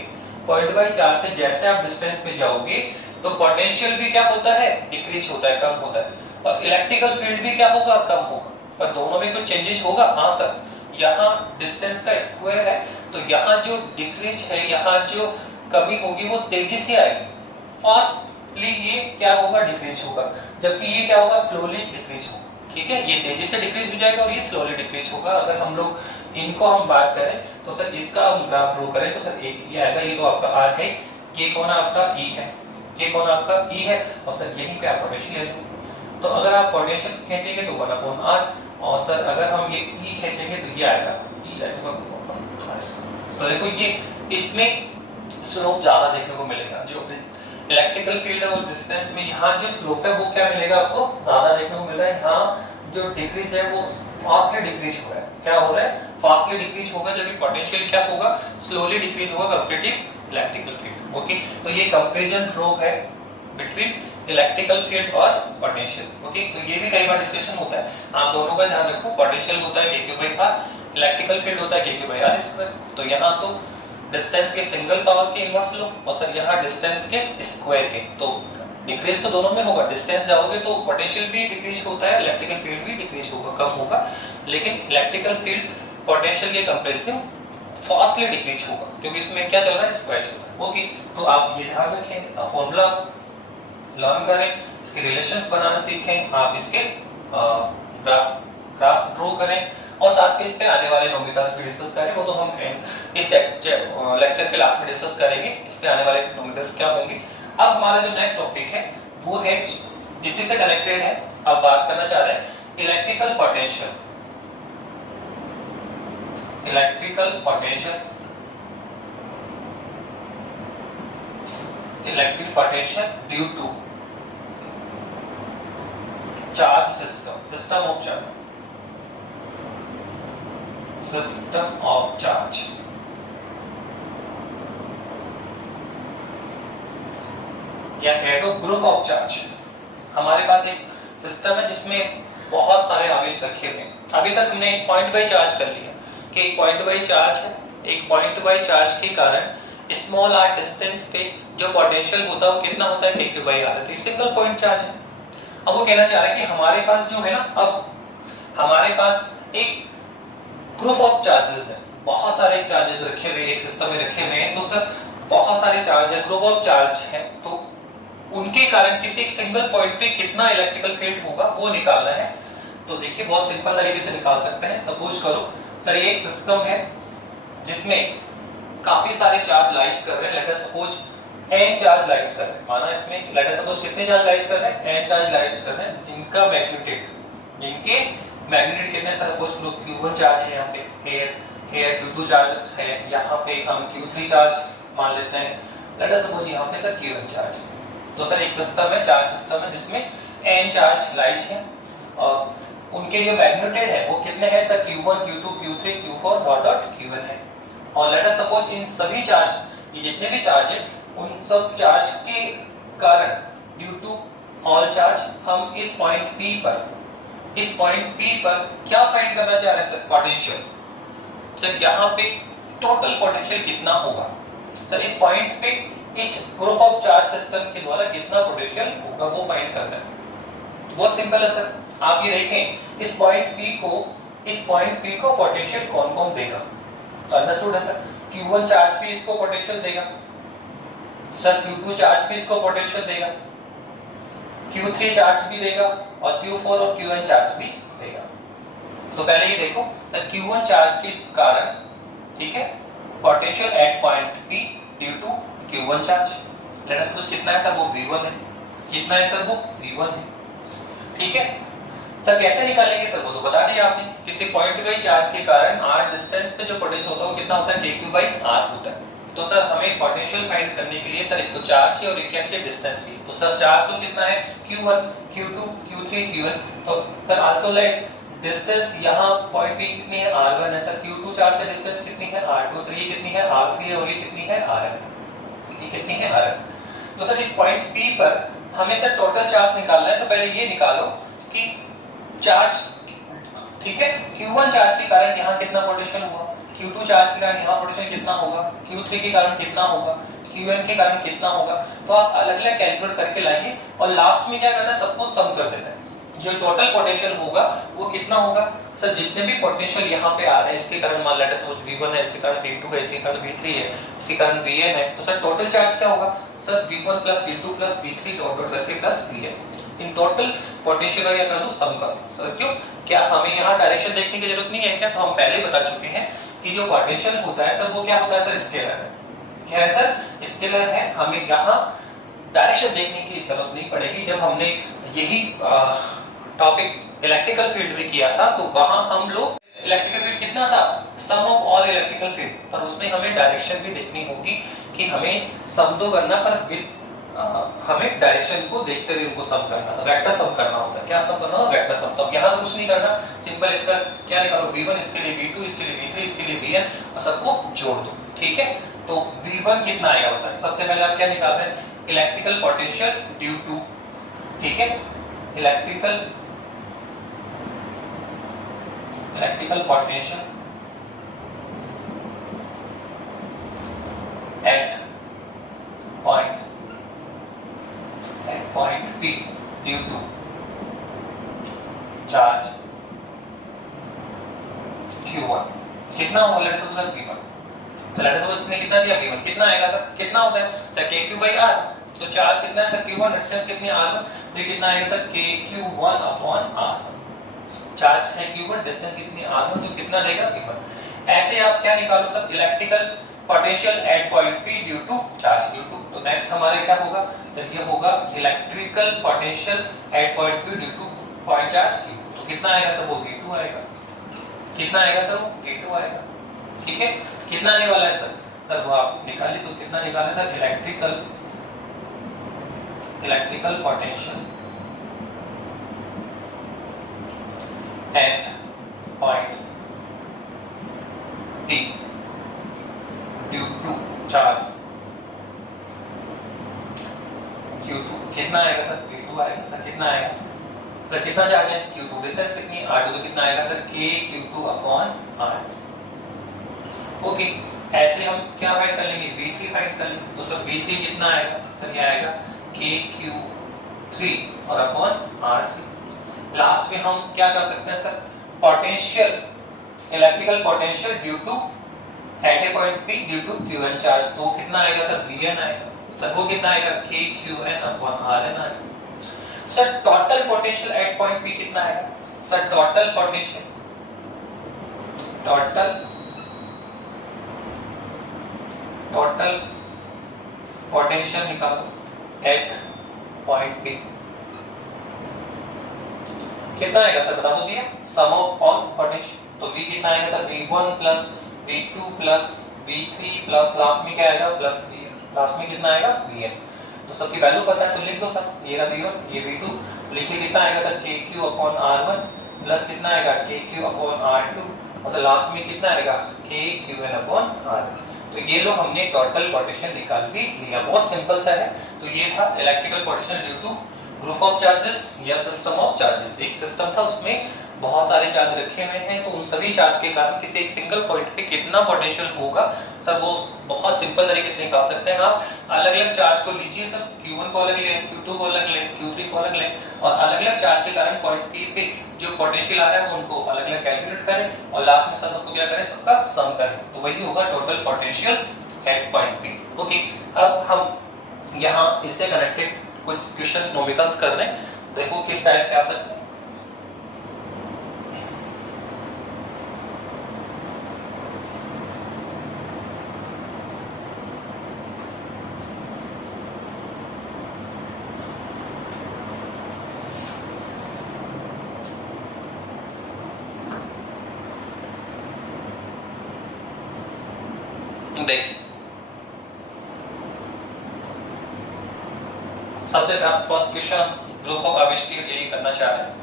पॉइंट बाय चार्ज से, जैसे आप डिस्टेंस में जाओगे तो पोटेंशियल भी क्या होता है? डिक्रीज होता है, कम होता है, और इलेक्ट्रिकल फील्ड भी क्या होगा? कम होगा। पर दोनों में कुछ चेंजेस होगा। हाँ सर, यहाँ डिस्टेंस का स्क्वायर है तो यहाँ जो डिक्रीज है, यहाँ जो कमी होगी वो तेजी से आएगी, फास्टली ये क्या होगा? डिक्रीज होगा, जबकि ये क्या होगा? स्लोली डिक्रीज होगा। ठीक है, ये तेजी से डिक्रीज हो जाएगा और ये स्लोली डिक्रीज होगा। अगर हम लोग इनको हम बात करें तो सर इसका हम ग्राफ ड्रॉ करें तो सर एक ये आएगा, ये तो आपका r है, ये कौन आपका e है, ये कौन आपका e है, और सर यहीं पे आप पोटेंशियल है। तो अगर आप पोटेंशियल खींचेंगे तो 1 अपॉन r, और सर अगर हम ये e खींचेंगे तो ये आएगा e अपॉन r। तो देखो ये इसमें स्लोप ज्यादा देखने को मिलेगा, जो इलेक्ट्रिकल फील्ड है वो डिस्टेंस में यहाँ जो स्लोप है वो क्या मिलेगा आपको? ज्यादा देखने को मिल रहा है। यहाँ जो डिक्रीज है वो फास्टली डिक्रीज हो रहा है। क्या हो रहा है? फास्टली डिक्रीज होगा, जबकि पोटेंशियल क्या होगा? स्लोली डिक्रीज होगा कंपैरेटिव इलेक्ट्रिकल फील्ड। ओके, तो ये कंपैरिजन ड्रॉ है बिटवीन इलेक्ट्रिकल फील्ड और पोटेंशियल। ओके, तो ये भी कई बार डिस्कशन होता है, आप दोनों का ध्यान रखो। पोटेंशियल होता है kq/r, इलेक्ट्रिकल फील्ड होता है kq/r²। तो यहाँ तो डिस्टेंस के सिंगल पावर के इनवर्स लो, और सर यहाँ डिस्टेंस के स्क्वायर के, तो डिक्रीज तो दोनों में होगा। डिस्टेंस जाओगे तो पोटेंशियल भी डिक्रीज होता है, इलेक्ट्रिकल फील्ड भी डिक्रीज होगा, कम होगा, लेकिन इलेक्ट्रिकल फील्ड पोटेंशियल के कंपैरिजन फास्टली डिक्रीज होगा, क्योंकि इसमें क्या चल रहा है? स्क्वायर चल रहा है। ओके, तो आप ये ध्यान रखें, फॉर्मूला लर्न करें, इसके रिलेशंस बनाना सीखें, आप इसके ग्राफ ड्रॉ करें, और साथ में इस पे आने वाले न्यूमेरिकल्स भी डिस्कस करें। वो तो हम इस लेक्चर के लास्ट में डिस्कस करेंगे, इस पे आने वाले न्यूमेरिकल्स क्या होंगे। अब हमारा जो नेक्स्ट टॉपिक है वो है, इसी से कनेक्टेड है, अब बात करना चाह रहे हैं electrical potential. Electrical potential, electric potential due to charge system, system of charge, system of charge. या कह दो ग्रुप ऑफ चार्ज। हमारे पास एक सिस्टम है जिसमें बहुत सारे आवेश रखे हुए हैं। अभी तक हमने एक पॉइंट बाय चार्ज कर लिया कि एक पॉइंट बाय चार्ज है, एक पॉइंट बाय चार्ज के कारण स्मॉल r डिस्टेंस पे जो पोटेंशियल होता है वो कितना होता है? kq/r। तो ये सिंगल पॉइंट चार्ज है। अब वो कहना चाह रहा है कि हमारे पास जो है ना, अब हमारे पास एक ग्रुप ऑफ चार्जेस है, बहुत सारे चार्जेस रखे हुए एक सिस्टम में रखे हुए हैं। तो सर बहुत सारे चार्ज है, ग्रुप ऑफ चार्ज है, तो उनके कारण किसी एक सिंगल पॉइंट पे कितना इलेक्ट्रिकल फील्ड होगा वो निकालना है। तो देखिए बहुत सिंपल तरीके से निकाल सकते हैं। सपोज करो सर ये एक सिस्टम है जिसमें काफी सारे चार्ज लाइज कर रहे हैं, late us suppose n charge lies कर रहे हैं। माना इसमें लेट अस सपोज कितने चार्ज लाइज कर रहे हैं, n चार्ज लाइज कर रहे हैं, जिनके मैग्नीट्यूड कितने, सपोज q1 चार्ज है यहाँ पे, here q2 चार्ज है, यहाँ पे हम q3 चार्ज मान लेते हैं, लेट अस सपोज यहाँ पे सर q1 चार्ज। तो सर एक सिस्टम है, चार्ज सिस्टम है जिसमें n चार्ज लाइज है और उनके जो मैग्नीट्यूड है वो कितने हैं sir, q1 q2 q3 q4 dot q1 है। और लेट अस सपोज इन सभी चार्ज, ये जितने भी चार्ज है उन सब चार्ज के कारण ड्यू टू ऑल चार्ज हम इस पॉइंट P पर क्या फाइंड करना चाह रहे हैं सर, पोटेंशियल। सर यहाँ पे टोटल पोटेंशियल कितना होगा, सर इस पॉइंट पे इस ग्रुप ऑफ चार्ज सिस्टम के द्वारा कितना पोटेंशियल होगा वो फाइंड करना है। बहुत सिंपल है सर, आप ये देखें इस पॉइंट P को पोटेंशियल कौन कौन देगा, अंडरस्टूड है सर। Q1 चार्ज भी इसको पोटेंशियल देगा सर, Q2 चार्ज भी इसको पोटेंशियल देगा, Q3 चार्ज भी देगा और Q4 और Qn चार्ज भी देगा। तो पहले ये देखो सर Q1 चार्ज के कारण, ठीक है, potential at point P due to Q1 charge, let us suppose कितना है सर, वो V1 है, कितना है सर, वो V1 है, ठीक है। सर कैसे निकालेंगे सर, वो तो बता दिया आपने, किसी पॉइंट पे चार्ज के कारण r डिस्टेंस पे जो पोटेंशियल होता है वो कितना होता है, kq/r होता है। तो सर हमें पोटेंशियल फाइंड करने के लिए सर एक तो चार्ज है और एक क्या चाहिए, डिस्टेंस है। तो सर चार्ज तो कितना है, q1 q2 q3 qn, तो सर आल्सो लाइक डिस्टेंस यहाँ पॉइंट p कितनी है, r1 है सर, q2 चार्ज से डिस्टेंस कितनी है, r2, सर ये कितनी है, r3 है और ये कितनी है, rn, ये कितनी है, rn। तो सर इस पॉइंट p पर हमें सर टोटल चार्ज निकालना है। तो पहले ये निकालो कि चार्ज, ठीक है, Q1 चार्ज के कारण यहाँ कितना पोटेंशियल हुआ, Q2 चार्ज के कारण यहाँ पोटेंशियल कितना होगा, Q3 के कारण कितना होगा, Qn के कारण कितना होगा। तो आप अलग-अलग कैलकुलेट करके लाइए और लास्ट में क्या करना है, सब कुछ सम कर देना है। जो टोटल पोटेंशियल होगा वो कितना होगा सर, जितने भी पोटेंशियल यहाँ पे आ रहे हैं इसके कारण मान लेते हैं V1 है, इसके कारण V2 है, इसके कारण V3 है, इसके कारण Vn है, तो सर टोटल चार्ज क्या होगा sir, V1 + V2 + V3 dot dot करके प्लस Vn। इन टोटल पोटेंशियल का क्या कर दो, सम कर। सर क्यों, क्या हमें यहाँ डायरेक्शन देखने की जरूरत नहीं है क्या, तो हम पहले ही बता चुके हैं कि जो पोटेंशियल होता है सर वो क्या होता है सर, स्केलर है। क्या है सर, स्केलर है। हमें यहाँ डायरेक्शन देखने की जरूरत नहीं पड़ेगी। जब हमने यही टॉपिक इलेक्ट्रिकल फील्ड में किया था तो वहां हम लोग इलेक्ट्रिकल फील्ड कितना था, सम ऑफ ऑल इलेक्ट्रिकल फील्ड, पर उसमें हमें डायरेक्शन भी देखनी होगी कि हमें सम तो करना पर विद हमें डायरेक्शन को देखते हुए उनको सम करना था, वेक्टर सम करना होता है। क्या सम करना होता है, वेक्टर सम। तो यहाँ तो कुछ नहीं करना, सिंपल इसका क्या निकालो, V1 इसके लिए V2 इसके लिए V3 इसके लिए Vn और सबको जोड़ दो, ठीक है। तो V1 कितना आएगा बताएं, सबसे पहले आप क्या निकाल रहे हैं, इलेक्ट्रिकल पोटेंशियल ड्यू टू, ठीक है, electrical potential at point P due to charge Q1 कितना होगा, लेट्स सपोज V1, तो लेट्स सपोज इसने कितना दिया V1, कितना आएगा सर, कितना होता है सर kq/r, तो चार्ज कितना है सर Q1, डिस्टेंस कितनी है r1, तो ये कितना आएगा सर kq1/r, चार्ज है Q1, डिस्टेंस कितनी है r1, तो कितना देगा V1। ऐसे आप क्या निकालो sir, electrical potential at point P due to charge Q2। तो नेक्स्ट हमारे क्या होगा, तो ये होगा electrical potential at point P due to point charge Q2। तो कितना आएगा सर, वो V2 आएगा, कितना आएगा सर, वो V2 आएगा, ठीक है। कितना आने वाला है सर, वो आप निकालिए, तो कितना निकालना है sir, electrical potential at point P due to charge Q2 कितना आएगा सर, V2 आएगा सर, कितना आएगा सर, कितना चार्ज है Q2, डिस्टेंस कितनी है r2, तो कितना आएगा सर kq2/r। ओके, ऐसे हम क्या फाइंड कर लेंगे, V3 फाइंड कर लेंगे। तो सर V3 कितना आएगा सर, ये आएगा kq 3 और अपॉन R3। लास्ट में हम क्या कर सकते हैं sir, potential, electrical potential due to at a point P due to QN charge, तो कितना आएगा सर, VN आएगा सर, वो कितना आएगा, KQN अपॉन RN आएगा। Sir total potential at point P कितना आएगा sir, total potential, total potential निकालो एट पॉइंट P कितना आएगा सर, बता दो दिया, सम ऑफ ऑल पोटेंशियल, तो V कितना आएगा sir, V1 plus V2 plus V3 plus last में क्या आएगा, प्लस Vn, लास्ट में कितना आएगा, Vn। तो सबकी वैल्यू पता है तो लिख दो सर, ये रहा V1 ये V2, तो लिखिए कितना आएगा sir, KQ upon R1 plus कितना आएगा, KQ अपॉन R2, और लास्ट में कितना आएगा, KQN अपॉन RN। तो ये लो हमने टोटल पोटेंशियल निकाल भी लिया, बहुत सिंपल सा है। तो ये था electrical potential due to group of charges या सिस्टम ऑफ चार्जेस। एक सिस्टम था उसमें बहुत सारे चार्ज रखे हुए हैं, तो उन सभी चार्ज के कारण किसी एक सिंगल पॉइंट पे कितना पोटेंशियल होगा सर, वो बहुत सिंपल तरीके से निकाल सकते हैं आप। अलग अलग चार्ज को लीजिए सर, Q1 को अलग लें, Q2 को अलग लें, Q3 को अलग लें, और अलग अलग चार्ज के कारण पॉइंट P पे जो पोटेंशियल आ रहा है उनको अलग अलग कैलकुलेट करें, और लास्ट में सबको क्या करें, सबका सम करें, तो वही होगा total potential at point P। Okay, अब हम यहाँ इससे कनेक्टेड कुछ क्वेश्चंस न्यूमेरिकल्स कर रहे हैं, देखो किस टाइप के आ सकते हैं। देखिए सबसे फर्स्ट क्वेश्चन ग्रुप ऑफ आवेश के लिए करना चाह रहे हैं।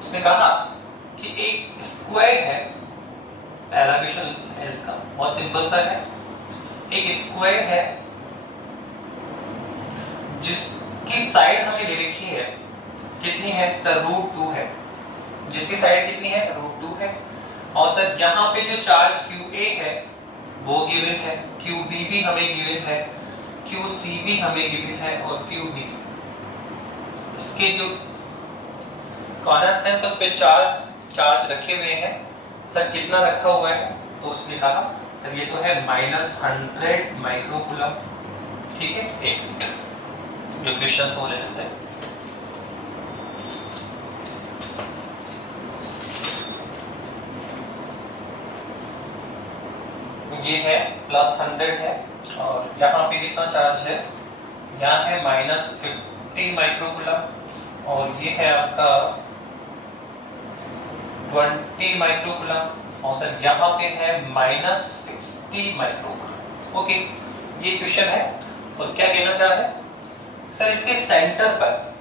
उसने कहा कि एक स्क्वायर है, पहला क्वेश्चन है इसका, बहुत सिंपल सा है। एक स्क्वायर है जिसकी साइड हमें दे रखी है, कितनी है तो √2 है, जिसकी साइड कितनी है √2 है, और सर यहाँ पे जो चार्ज QA है वो गिवन है, QB भी हमें गिवन है, QC भी हमें गिवन है, और QD इसके जो कॉर्नर्स हैं उस पे चार्ज रखे हुए हैं सर, कितना रखा हुआ है, तो उसने कहा सर ये तो है -100 माइक्रोकूलम, ठीक है। एक मिनट जो क्वेश्चन वो ले लेते हैं। ये है +100 है, और यहाँ पे कितना चार्ज है, यहाँ है -50 माइक्रोकूलम, और ये है आपका 20 माइक्रोकूलम, और सर यहाँ पे है -60 माइक्रोकूलम। ओके, ये क्वेश्चन है, और क्या कहना चाह रहे हैं सर, इसके सेंटर पर,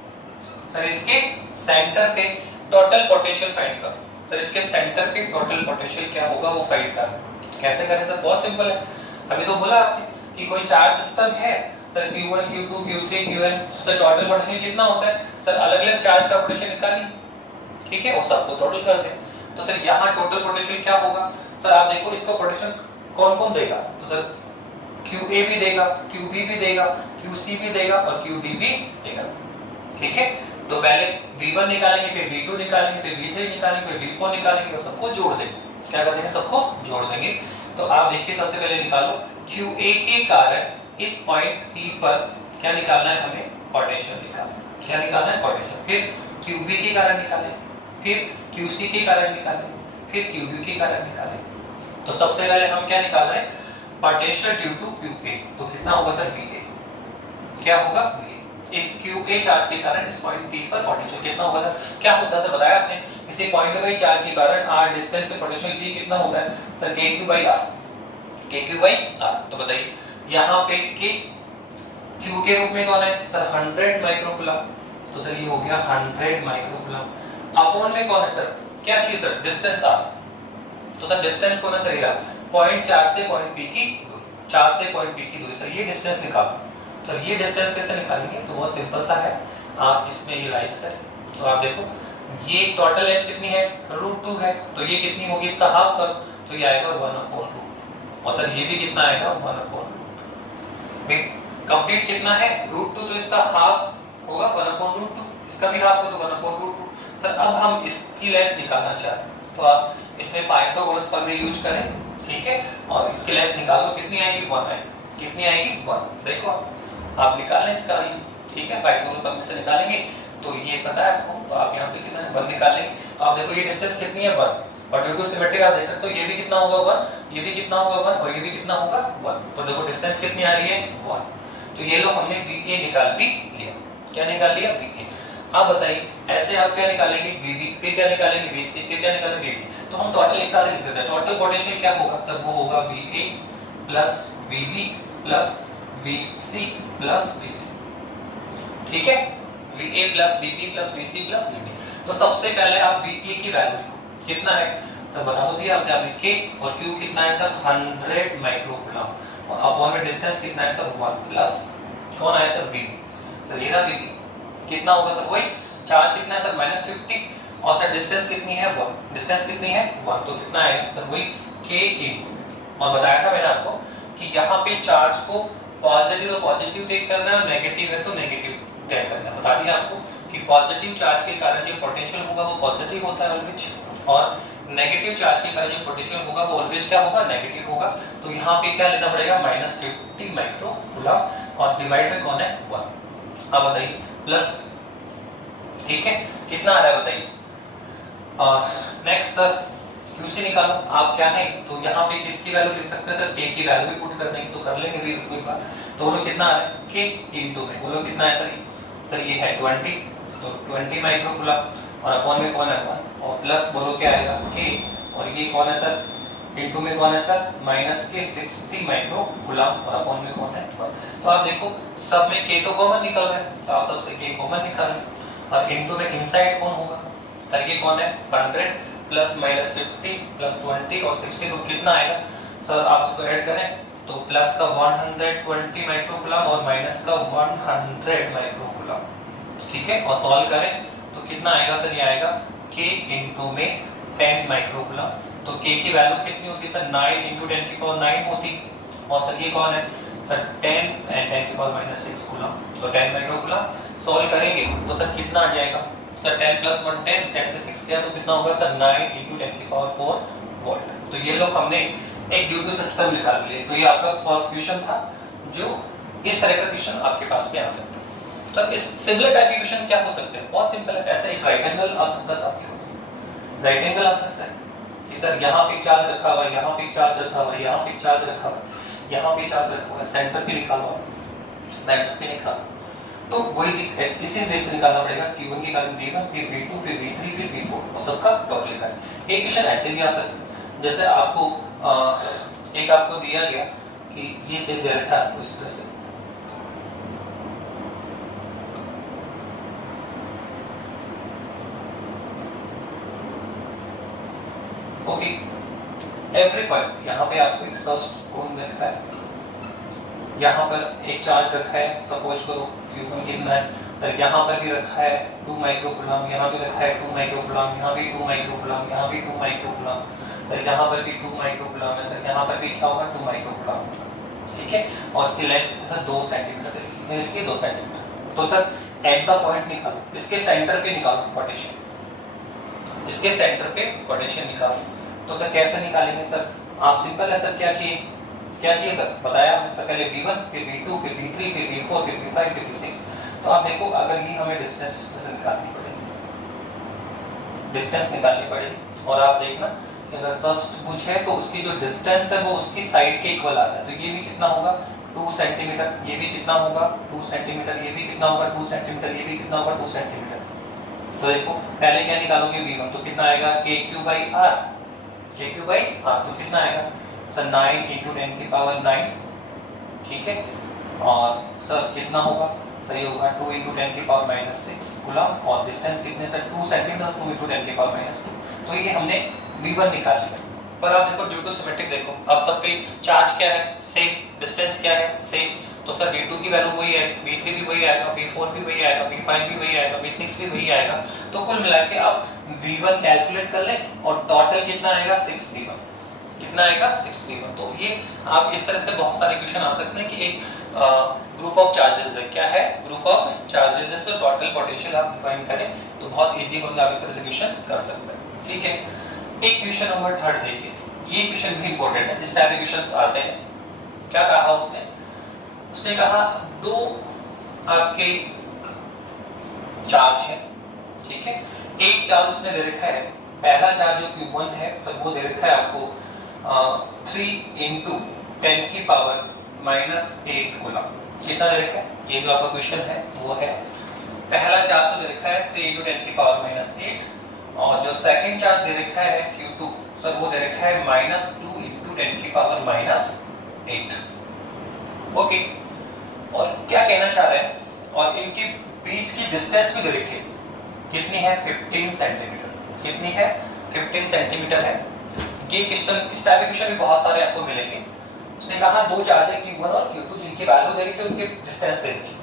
सर इसके सेंटर पे टोटल पोटेंशियल फाइंड करो। सर इसके सेंटर पे टोटल पोटेंशियल क्या होगा वो फाइंड करना। कैसे करें सर, बहुत सिंपल है। अभी तो बोला आपने कि कोई चार्ज सिस्टम है sir, Q1 Q2 Q3 Qn, sir total potential कितना होता है सर, अलग अलग चार्ज का पोटेंशियल निकालिए, ठीक है, और सबको टोटल कर दें। तो सर यहाँ टोटल पोटेंशियल क्या होगा सर, आप देखो इसको पोटेंशियल कौन कौन देगा, तो सर QA भी देगा, QB भी देगा, QC भी देगा, और QD भी देगा, ठीक है। तो पहले V1 निकालेंगे, फिर V2 निकालेंगे, फिर V3 निकालेंगे, फिर V4 निकालेंगे, और सबको जोड़ देंगे। क्या कर देंगे, सबको जोड़ देंगे। तो आप देखिए सबसे पहले निकालो QA के कारण इस पॉइंट P पर क्या निकालना है हमें, पोटेंशियल निकालना है। क्या निकालना है, पोटेंशियल। फिर QB के कारण निकालें, फिर QC के कारण निकालें, फिर QB के कारण निकालें। तो सबसे पहले हम क्या निकाल रहे हैं, पोटेंशियल ड्यू टू QA, तो कितना होगा सर VA, क्या होगा VA। इस QA चार्ज के कारण इस पॉइंट P पर पोटेंशियल कितना होगा सर, क्या होता है सर, बताया आपने, किसी पॉइंट पे चार्ज के कारण r डिस्टेंस से पोटेंशियल V कितना होता है सर, KQ/R, KQ/R। तो बताइए यहाँ पे K Q के रूप में कौन है सर, 100 माइक्रोकूलम, तो सर ये हो गया 100 माइक्रोकूलम। अपॉन में कौन है सर, क्या चीज सर, डिस्टेंस R, तो सर डिस्टेंस कौन है सर, ये पॉइंट चार्ज से पॉइंट P की दूरी, चार्ज से पॉइंट P की दूरी, सर ये डिस्टेंस निकालो। तो ये डिस्टेंस कैसे निकालेंगे, तो वो सिंपल सा है, आप इसमें यूटिलाइज करें। तो आप देखो ये टोटल लेंथ कितनी है, √2 है, तो ये कितनी होगी, इसका हाफ करो, तो ये आएगा 1/√2, और सर ये भी कितना आएगा 1/√2। कंप्लीट कितना है √2, तो इसका हाफ होगा 1/√2, इसका भी हाफ हो तो 1/√2। सर अब हम इसकी लेंथ निकालना चाह रहे हैं तो आप इसमें पाइथागोरस प्रमेय यूज करें, ठीक है, और इसकी लेंथ निकालो, कितनी आएगी 1 आएगी, कितनी आएगी 1। देखो आप निकालें इसका, ठीक है, पाइथागोरस प्रमेय से निकालेंगे तो ये पता है आपको, तो आप यहाँ से कितना 1 निकाल लेंगे। तो आप देखो ये डिस्टेंस कितनी है 1, और ड्यू टू सिमेट्रिक आप देख सकते हो ये भी कितना होगा 1, ये भी कितना होगा 1, और ये भी कितना होगा 1। तो देखो डिस्टेंस कितनी आ रही है 1। तो ये लो हमने VA निकाल भी लिया। क्या निकाल लिया? VA। आप बताइए ऐसे आप क्या निकालेंगे? VB, फिर क्या निकालेंगे? VC, फिर क्या निकालेंगे? VB। तो हम टोटल एक साथ लिख देते हैं। टोटल पोटेंशियल क्या होगा सर? वो होगा VA plus VB plus VC plus VB, ठीक है, VA plus VB plus VC plus VB। तो सबसे पहले आप VA की वैल्यू लिखो, कितना है सर? बता दो दिया आपने, K और Q कितना है सर? 100 माइक्रोकूलम, और अपॉन में डिस्टेंस कितना है सर? 1 प्लस कौन आया सर? VB। सर ये रहा VB, कितना होगा सर? वही चार्ज कितना है सर? -50, और सर डिस्टेंस कितनी है? 1। डिस्टेंस कितनी है? 1। तो कितना आएगा सर? वही K इन, और बताया था मैंने आपको कि यहाँ पे चार्ज को पॉजिटिव तो पॉजिटिव टेक करना है और नेगेटिव है तो नेगेटिव टेक करना है। बता दिया आपको कि पॉजिटिव चार्ज के कारण जो पोटेंशियल होगा वो पॉजिटिव होता है ऑलवेज, और नेगेटिव चार्ज के कारण जो पोटेंशियल होगा वो ऑलवेज क्या होगा? नेगेटिव होगा। तो यहाँ पे क्या लेना पड़ेगा? -50 माइक्रोकूलम, और डिवाइड में कौन है? 1। अब बताइए प्लस, ठीक है, कितना आ रहा है बताइए? नेक्स्ट सर QC निकालो। आप क्या है तो यहाँ पे किसकी वैल्यू लिख सकते हैं सर? K की वैल्यू भी पुट कर देंगे तो कर लेंगे भी कोई बात। तो बोलो कितना आ रहा है? K इनटू में बोलो कितना है सर? सर ये है 20, तो 20 माइक्रोकूलम, और अपॉन में कौन है 1, और प्लस बोलो क्या आएगा? K, और ये कौन है सर? इनटू में कौन है सर? -60 माइक्रोकूलम, और अपॉन में कौन है 1। तो आप देखो सब में K तो कॉमन निकल रहा है, तो आप सबसे K कॉमन निकालें, और इनटू में इनसाइड कौन होगा? सर ये कौन है? 100 प्लस -50 प्लस 20 और 60, तो कितना आएगा सर? आप इसको ऐड करें तो प्लस का 120 माइक्रोकूलम और माइनस का 100 माइक्रोकूलम, ठीक है, और सॉल्व करें तो कितना आएगा सर? ये आएगा K इनटू में 10 माइक्रोकूलम। तो K की वैल्यू कितनी होती है सर? 9 × 10⁻9 होती, और सर ये कौन है सर? 10 and 10⁻6 कूलम, तो 10 माइक्रोकूलम। सॉल्व करेंगे तो सर कितना आ जाएगा सर? 10 + 1 10, 10 से 6 गया तो कितना होगा सर? 9 × 10⁴ वोल्ट। तो ये लोग हमने एक ड्यू टू सिस्टम निकाल लिए। तो ये आपका फर्स्ट क्वेश्चन था, जो इस तरह का क्वेश्चन आपके पास में आ सकता है। तो इस सिमिलर टाइप के क्वेश्चन क्या हो सकते हैं? बहुत सिंपल है। ऐसा एक राइट एंगल आ सकता था आपके पास, राइट एंगल आ सकता है कि सर यहाँ पे चार्ज रखा हुआ है, यहाँ पे चार्ज रखा हुआ है, यहाँ पे चार्ज रखा हुआ है, यहाँ पे चार्ज रखा हुआ है, सेंटर पे लिखा हुआ है, सेंटर पे लिखा, तो वही इसी से निकालना पड़ेगा। Q1 की वैल्यू V1, फिर V2, फिर V3, फिर V4, और सबका टोटल निकालें। एक क्वेश्चन ऐसे भी आ सकता है, जैसे आपको एक आपको दिया गया कि ये सेल दे रखा है आपको इस तरह से, ओके, एवरी पॉइंट यहाँ पे आपको एक फर्स्ट कोण दे रखा है, यहाँ पर एक चार्ज रखा है, सपोज करो Q1 कितना है, तो यहाँ पर भी रखा है 2 माइक्रोकूलम, यहाँ भी रखा है 2 माइक्रोकूलम, यहाँ भी 2 माइक्रोकूलम, यहाँ भी 2 माइक्रोकूलम, तो यहाँ पर भी 2 माइक्रोकूलम है सर, यहाँ पर भी क्या होगा 2 माइक्रोकूलम, ठीक है, और इसकी लेंथ सर 2 सेंटीमीटर देखिए 2 सेंटीमीटर। तो सर एट द पॉइंट निकालो, इसके सेंटर पे निकालो पोटेंशियल, इसके सेंटर पे पोटेंशियल निकालो। तो सर कैसे निकालेंगे सर? आप सिंपल है सर, क्या चाहिए सर? बताया हमने सर, पहले V1, फिर V2, फिर V3, फिर V4, फिर V5, फिर V6। तो आप देखो अगर ये हमें डिस्टेंस इस तरह से निकालनी पड़ेगी, डिस्टेंस निकालनी पड़ेगी, और आप देखना कि अगर फर्स्ट भुज है तो उसकी जो डिस्टेंस है वो उसकी साइड के इक्वल आता है। तो ये भी कितना होगा 2 सेंटीमीटर, ये भी कितना होगा 2 सेंटीमीटर, ये भी कितना होगा 2 सेंटीमीटर, ये भी कितना होगा 2 सेंटीमीटर। तो देखो पहले क्या निकालोगे V1, तो कितना आएगा KQ/R, KQ/R, तो कितना आएगा सर 9 × 10⁹, ठीक है, और सर कितना होगा सर? ये होगा 2 × 10⁻6 कूलम, और डिस्टेंस कितने सर? 2 सेंटीमीटर, 2 × 10⁻2। तो ये हमने V1 निकाल लिया। पर आप देखो ड्यू टू सिमेट्रिक देखो, अब सब पे चार्ज क्या है? सेम, डिस्टेंस क्या है? सेम, तो सर V2 की वैल्यू वही है, V3 भी वही आएगा, V4 भी वही आएगा, V5 भी वही आएगा, V6 भी वही आएगा। तो कुल मिला के आप V1 कैलकुलेट कर लें, और टोटल कितना आएगा 6V1, कितना आएगा 6V1। तो ये आप इस तरह से बहुत सारे क्वेश्चन आ सकते हैं कि एक ग्रुप ऑफ चार्जेस है। क्या है? ग्रुप ऑफ चार्जेस है। सो टोटल पोटेंशियल आप डिफाइन करें तो बहुत इजी होगा, आप इस तरह से क्वेश्चन कर सकते हैं। ठीक है, एक क्वेश्चन नंबर 3 देखिए, ये क्वेश्चन भी इंपॉर्टेंट है, इस टाइप के क्वेश्चंस आते हैं। क्या कहा उसने कहा दो आपके चार्ज है, ठीक है, एक चार्ज उसने दे रखा है, पहला चार्ज जो Q1 है तो वो दे रखा है आपको 3 × 10 की पावर -8 कूलम। कितना दे रखा है? ये जो आपका क्वेश्चन है वो है, पहला चार्ज तो दे रखा है 3 × 10 की पावर -8 और जो सेकंड चार्ज दे रखा है Q2 सर वो दे रखा है -2 × 10 की पावर -8। ओके, और क्या कहना चाह रहे हैं, और इनके बीच की डिस्टेंस भी दे रखी है, कितनी है? 15 सेंटीमीटर। कितनी है? 15 सेंटीमीटर है। ये क्वेश्चन, इस टाइप के क्वेश्चन भी बहुत सारे आपको मिलेंगे। उसने कहा दो चार्ज है Q1 और Q2 जिनकी वैल्यू दे रखी है, उनके डिस्टेंस दे रखी है।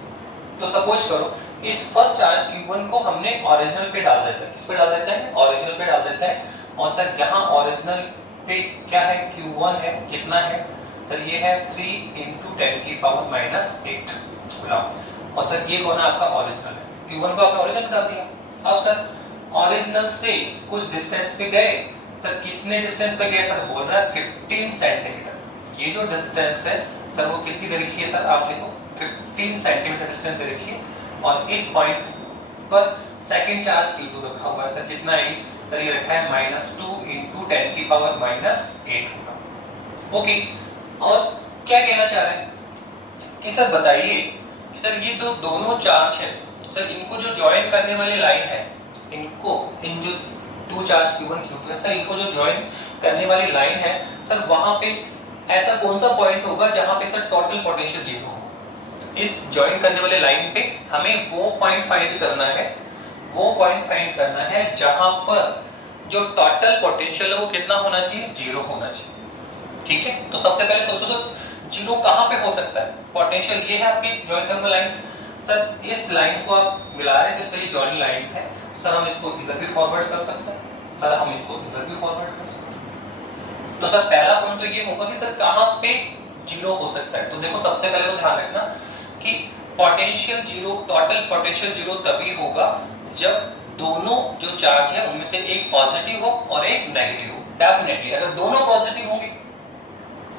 तो सपोज करो इस फर्स्ट चार्ज Q1 को हमने ओरिजिनल पे डाल देते हैं। किस पे डाल देते हैं? ओरिजिनल पे डाल देते हैं। और सर यहाँ ओरिजिनल पे क्या है? Q1 है, कितना है सर? ये है 3 × 10 की पावर -8 कूलम। और सर ये कौन है? आपका ओरिजिनल है। Q1 को आपने ओरिजिनल डाल दिया। अब सर ओरिजिनल से कुछ डिस्टेंस पे गए, सर कितने डिस्टेंस पे गए? सर बोल रहा है 15 सेंटीमीटर। ये जो डिस्टेंस है सर वो कितनी दे रखी है? सर आप देखो 15 सेंटीमीटर डिस्टेंस दे रखी है। और इस पॉइंट पर सेकंड चार्ज Q2 रखा हुआ है। सर कितना है? सर ये रखा है -2 × 10 की पावर -8 होगा। ओके, और क्या कहना चाह रहे हैं कि सर बताइए कि सर ये जो दोनों चार्ज है सर इनको जो ज्वाइन करने वाली लाइन है, इनको इन जो दो चार्ज Q1 Q2 है सर इनको जो ज्वाइन करने वाली लाइन है सर वहां पे ऐसा कौन सा पॉइंट होगा जहां पे सर टोटल पोटेंशियल 0 होगा? इस ज्वाइन करने वाले लाइन पे हमें वो पॉइंट फाइंड करना है, वो पॉइंट फाइंड करना है जहां पर जो टोटल पोटेंशियल है वो कितना होना चाहिए? 0 होना चाहिए। ठीक है, तो सबसे पहले सोचो सर 0 कहां पे हो सकता है? पोटेंशियल ये है आपकी ज्वाइन करने वाली लाइन। सर इस लाइन को आप मिला रहे हैं तो सही ज्वाइन लाइन है, सर हम इसको इधर भी फॉरवर्ड कर सकते हैं, सर हम इसको इधर भी फॉरवर्ड कर सकते हैं। तो सर पहला पॉइंट तो ये होगा कि सर कहां पे 0 हो सकता है। तो देखो सबसे पहले तो ध्यान रखना कि पोटेंशियल 0, टोटल पोटेंशियल 0 तभी होगा जब दोनों जो चार्ज है उनमें से एक पॉजिटिव हो और एक नेगेटिव हो। डेफिनेटली अगर दोनों पॉजिटिव होंगे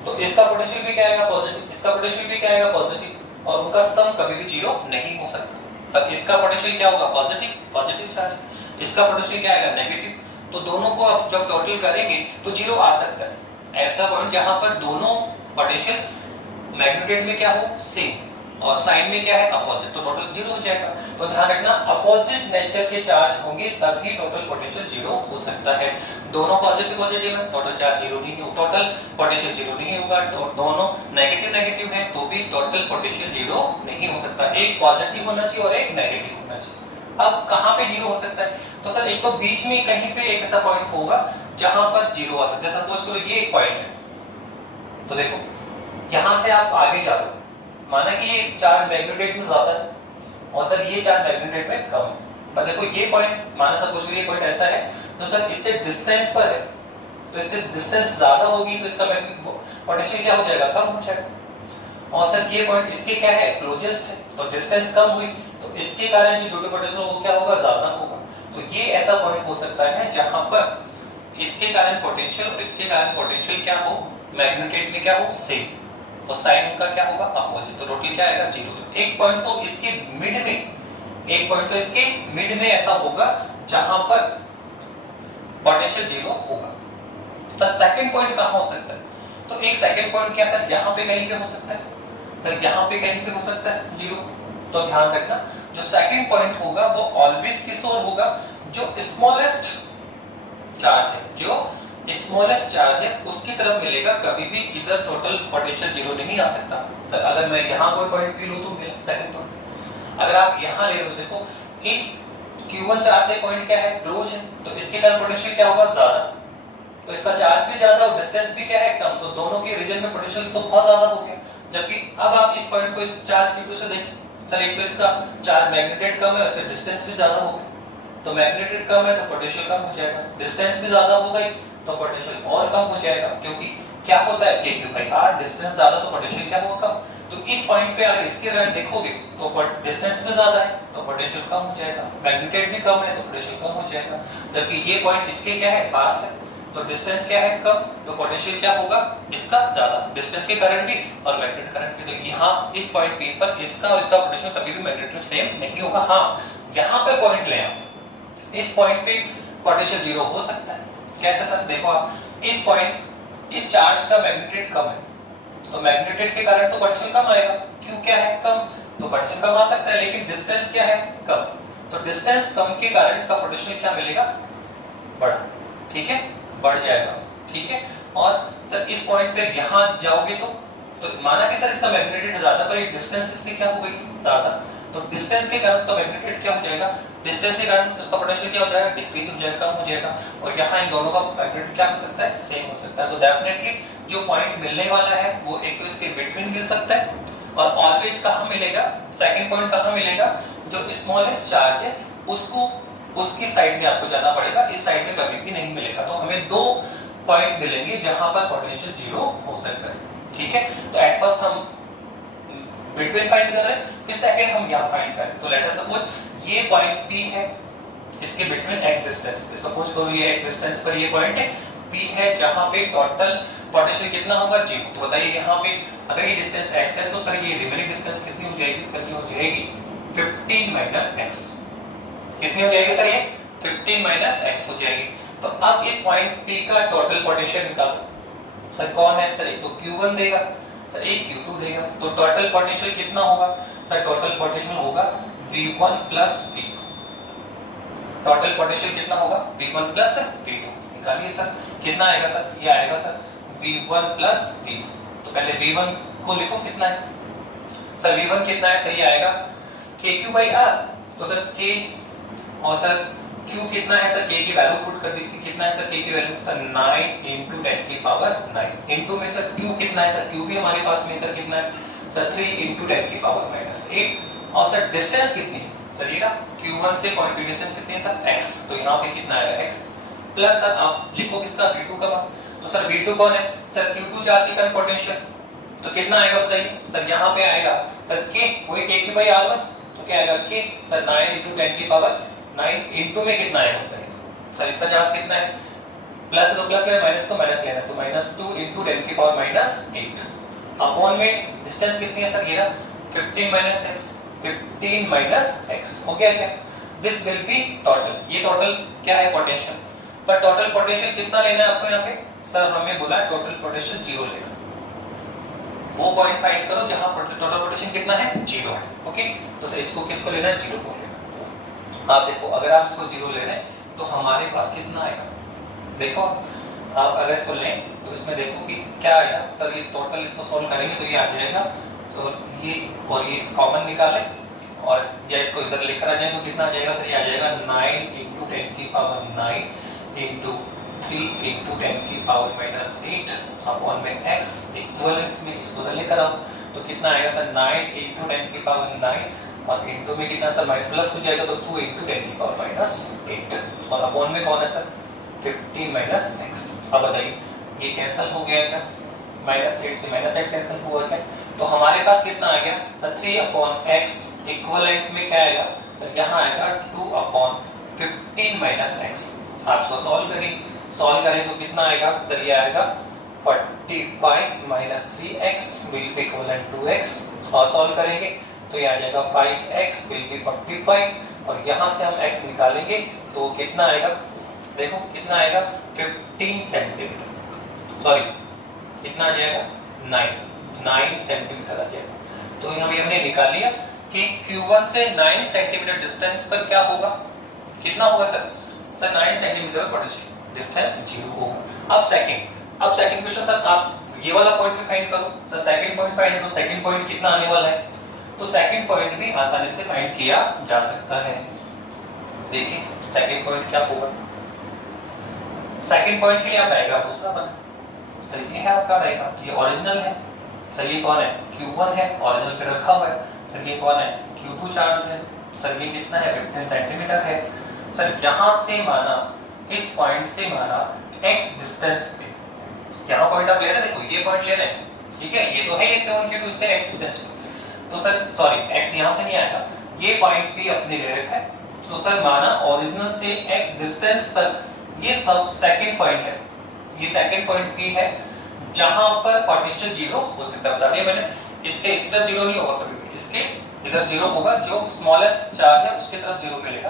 तो इसका पोटेंशियल भी क्या आएगा? पॉजिटिव। इसका पोटेंशियल भी क्या आएगा? पॉजिटिव। और उनका सम कभी भी 0 नहीं हो सकता। तब इसका पोटेंशियल क्या होगा? Positive, positive charge. इसका पोटेंशियल क्या आएगा? नेगेटिव। तो दोनों को आप जब टोटल करेंगे तो 0 आ सकता है। ऐसा पॉइंट जहां पर दोनों पोटेंशियल मैग्नीट्यूड में क्या हो? सेम, और साइन में क्या है? अपोजिट, तो टोटल 0 हो जाएगा। तो ध्यान रखना अपोजिट नेचर के चार्ज होंगे तभी टोटल पोटेंशियल 0 हो सकता है। दोनों पॉजिटिव पॉजिटिव है, टोटल चार्ज 0 नहीं हो, टोटल पोटेंशियल 0 नहीं होगा। दोनों नेगेटिव नेगेटिव है तो भी टोटल पोटेंशियल 0 नहीं हो सकता। एक पॉजिटिव होना चाहिए और एक नेगेटिव होना चाहिए। अब कहां पे 0 हो सकता है? तो सर एक तो बीच में कहीं पे एक ऐसा पॉइंट होगा जहां पर 0 आ सकता है। सपोज करो ये एक पॉइंट है, तो देखो यहां से आप आगे जा रहे हो, माना कि ये चार्ज मैग्नीट्यूड में ज्यादा है और सर ये चार्ज मैग्नीट्यूड में कम है। पर देखो ये पॉइंट, माना सपोज करो ये पॉइंट ऐसा है तो सर इससे डिस्टेंस पर है, तो इससे डिस्टेंस ज्यादा होगी तो इसका पोटेंशियल क्या हो जाएगा? कम हो जाएगा। और सर ये पॉइंट इसके क्या है? क्लोजेस्ट है, तो डिस्टेंस कम हुई तो इसके कारण जो पोटेंशियल वो क्या होगा? ज्यादा होगा। तो ये ऐसा पॉइंट हो सकता है जहां पर इसके कारण पोटेंशियल और इसके कारण पोटेंशियल क्या हो? मैग्नीट्यूड में क्या हो? सेम, और साइन का क्या होगा? अपोजिट। तो टोटल क्या आएगा? 0। एक पॉइंट तो इसके मिड में, एक पॉइंट तो इसके मिड में ऐसा होगा जहां पर पोटेंशियल 0 होगा। तो सेकंड पॉइंट कहां हो सकता है? तो एक सेकंड पॉइंट क्या सर? यहां पे कहीं पे हो सकता है। सर यहां पे कहीं पे हो सकता है 0। तो ध्यान रखना जो सेकंड पॉइंट होगा वो ऑलवेज किस ओर होगा? जो स्मॉलेस्ट चार्ज है, जो स्मॉलेस्ट चार्ज है उसकी तरफ मिलेगा। कभी भी इधर टोटल पोटेंशियल 0 नहीं आ सकता। सर अगर मैं यहां कोई पॉइंट भी लूं तो मिला सेकंड पॉइंट। अगर आप यहां ले लो तो देखो इस Q1 चार्ज से पॉइंट क्या है? क्लोज है, तो इसके कारण पोटेंशियल क्या होगा? ज्यादा। तो इसका चार्ज भी ज्यादा और डिस्टेंस भी क्या है? कम। तो दोनों के रीजन में पोटेंशियल तो बहुत ज्यादा हो गया। जबकि अब आप इस पॉइंट को इस चार्ज Q2 से देखें, सर एक तो इसका चार्ज मैग्नीट्यूड कम है और इससे डिस्टेंस भी ज्यादा हो गया। तो मैग्नीट्यूड कम है तो पोटेंशियल कम हो जाएगा, डिस्टेंस भी ज्यादा हो गई तो पोटेंशियल और कम हो जाएगा, क्योंकि क्या होता है KQ/R, डिस्टेंस ज्यादा तो पोटेंशियल क्या होगा कम। तो इस पॉइंट पे अगर इसके अगर देखोगे तो डिस्टेंस भी ज्यादा है तो पोटेंशियल कम हो जाएगा, मैग्नीट्यूड भी कम है तो पोटेंशियल कम हो जाएगा। जबकि ये पॉइंट इसके क्या है पास है तो डिस्टेंस क्या है कम तो पोटेंशियल क्या होगा इसका ज्यादा, डिस्टेंस के करंट भी और मैग्नेटिक करंट भी। तो यहाँ इस पॉइंट P पर इसका और इसका पोटेंशियल कभी भी मैग्नीट्यूड सेम नहीं होगा। हाँ यहाँ पे पॉइंट ले आप, इस पॉइंट पे पोटेंशियल जीरो हो सकता है। कैसे सर, देखो आप इस पॉइंट इस चार्ज का मैग्नीट्यूड कम है तो मैग्नीट्यूड के कारण तो पोटेंशियल कम आएगा, क्यों क्या है कम तो पोटेंशियल कम आ सकता है, लेकिन डिस्टेंस क्या है कम तो डिस्टेंस कम के कारण इसका पोटेंशियल क्या मिलेगा बड़ा, ठीक है बढ़ जाएगा, ठीक है। और सर इस पॉइंट पे यहां जाओगे तो माना कि सर इसका मैग्नीट्यूड ज्यादा पर डिस्टेंस इसकी क्या हो गई ज्यादा, तो डिस्टेंस के कारण उसका मैग्नीट्यूड क्या हो जाएगा, डिस्टेंस के कारण उसका पोटेंशियल क्या हो जाएगा डिक्रीज हो जाएगा, कम हो जाएगा। और यहाँ इन दोनों का मैग्नीट्यूड क्या हो सकता है सेम हो सकता है। तो डेफिनेटली जो पॉइंट मिलने वाला है वो एक तो इसके बिटवीन मिल सकता है और ऑलवेज कहां मिलेगा, सेकंड पॉइंट कहां मिलेगा, जो स्मॉलेस्ट चार्ज है उसको उसकी साइड में आपको जाना पड़ेगा, इस साइड में कभी भी नहीं मिलेगा। तो हमें दो पॉइंट मिलेंगे जहां पर पोटेंशियल जीरो हो सकता है, ठीक है। तो एट फर्स्ट हम बिटवीन फाइंड कर रहे हैं, फिर सेकंड हम यहां फाइंड करें। तो लेट अस सपोज ये पॉइंट P है, इसके बिटवीन एक डिस्टेंस, सपोज करो ये एक डिस्टेंस पर ये पॉइंट है P है जहां पे टोटल पोटेंशियल कितना होगा जीरो। तो बताइए यहाँ पे अगर ये डिस्टेंस x है तो सर ये रिमेनिंग डिस्टेंस कितनी हो जाएगी, सर ये हो जाएगी 15 - x। कितनी हो जाएगी सर ये 15 - x हो जाएगी। तो अब इस पॉइंट P का टोटल पोटेंशियल निकालो। सर कौन है, सर एक तो Q1 देगा, सर एक Q2 देगा, तो टोटल पोटेंशियल कितना होगा, सर टोटल पोटेंशियल होगा V1 + V2। टोटल पोटेंशियल कितना होगा V1 + V2। निकालिए सर कितना आएगा, सर ये आएगा सर V1 + V2। तो पहले V1 को लिखो कितना है, सर V1 कितना है, सर ये आएगा KQ/R। तो सर K और सर Q कितना है, सर K की वैल्यू पुट कर दीजिए, कितना है सर K की वैल्यू, सर 9 × 10⁹ इनटू में सर Q कितना है, सर Q भी हमारे पास में सर कितना है, सर 3 × 10⁻⁸ और सर डिस्टेंस कितनी है, सर ये ना Q1 से पॉइंट P डिस्टेंस कितनी है सर x। तो यहाँ पे कितना आएगा x प्लस सर आप लिखो किसका V2 का मान। तो सर V2 कौन है, सर Q2 चार्ज का पोटेंशियल। तो कितना आएगा बताइए, सर यहाँ पे आएगा सर K वही KQ/R1। तो क्या आएगा K सर 9 × 10⁹ इनटू में कितना आएगा बताइए, सर इसका चार्ज कितना है, प्लस तो प्लस लेना माइनस तो माइनस लेना, तो -2 × 10⁻⁸ अपॉन में डिस्टेंस कितनी है सर ये ना 15 - x। 15 - x हो गया क्या, दिस विल बी टोटल, ये टोटल क्या है पोटेंशियल। पर टोटल पोटेंशियल कितना लेना है आपको यहाँ पे, सर हमें बोला टोटल पोटेंशियल जीरो लेना। वो पॉइंट फाइंड करो जहां टोटल पोटेंशियल कितना है जीरो है, ओके। तो सर इसको किसको लेना है, जीरो को लेना। आप देखो अगर आप इसको जीरो ले रहे हैं तो हमारे पास कितना आएगा, देखो आप अगर इसको लें तो इसमें देखो कि क्या आएगा, सर ये टोटल इसको सॉल्व करेंगे तो ये आ जाएगा, तो ये और ये कॉमन निकालें और या इसको इधर लेकर आ जाए तो कितना आ जाएगा, सर ये आ जाएगा 9 × 10⁹ इनटू 3 × 10⁻⁸ अपॉन में x इक्विवेलेंस में इसको उधर लेकर आओ तो कितना आएगा सर 9 × 10⁻⁹ और इनटू में कितना सर माइनस प्लस हो जाएगा तो 2 × 10⁻⁸ और अपॉन में कौन है सर 15 - x। अब बताइए ये कैंसिल हो गया क्या, -8 से -8 कैंसिल हुआ क्या, तो हमारे पास कितना आ गया सर 3/x इक्विवेलेंट में क्या आएगा, तो यहाँ आएगा 2/15 - x। आप इसको सॉल्व करें तो कितना आएगा, सर ये आएगा 45 - 3x will be equivalent to x और सॉल्व करेंगे तो ये आ जाएगा 5x विल बी 45 और यहाँ से हम x निकालेंगे तो कितना आएगा, देखो कितना आएगा 15 सेंटीमीटर, सॉरी कितना आ जाएगा 9 सेंटीमीटर आ जाएगा। तो यहाँ भी हमने निकाल लिया कि Q1 से 9 सेंटीमीटर डिस्टेंस पर क्या होगा, कितना होगा सर 9 सेंटीमीटर पोटेंशियल देखते हैं जीरो होगा। अब सेकंड क्वेश्चन सर आप ये वाला पॉइंट भी फाइंड करो, सर सेकंड पॉइंट फाइंड करो, सेकंड पॉइंट कितना आने वाला है, तो सेकंड पॉइंट भी आसानी से फाइंड किया जा सकता है। देखिए सेकंड पॉइंट क्या होगा, सेकंड पॉइंट के लिए आप डायग्राम दूसरा बना, तो ये है आपका डायग्राम, ये ओरिजिनल है, सर ये कौन है Q1 है ओरिजिनल पे रखा हुआ है, सर ये कौन है Q2 चार्ज है, सर ये कितना है 15 सेंटीमीटर है। सर यहाँ से माना इस पॉइंट से माना x डिस्टेंस पे यहाँ पॉइंट आप ले रहे हैं, देखो ये पॉइंट ले रहे हैं, ठीक है, ये तो है ये Q1 Q2 इसके x डिस्टेंस पे, तो सर सॉरी x यहाँ से नहीं आएगा, ये पॉइंट भी अपने ले रखा है, तो सर माना ओरिजिनल से x डिस्टेंस तक ये सब सेकंड पॉइंट है, ये सेकंड पॉइंट भी है जहां पर पोटेंशियल जीरो हो सकता है। बता दिया मैंने, इसके इस तरफ जीरो नहीं होगा कभी भी, इसके इधर जीरो होगा, जो स्मॉलेस्ट चार्ज है उसकी तरफ जीरो मिलेगा,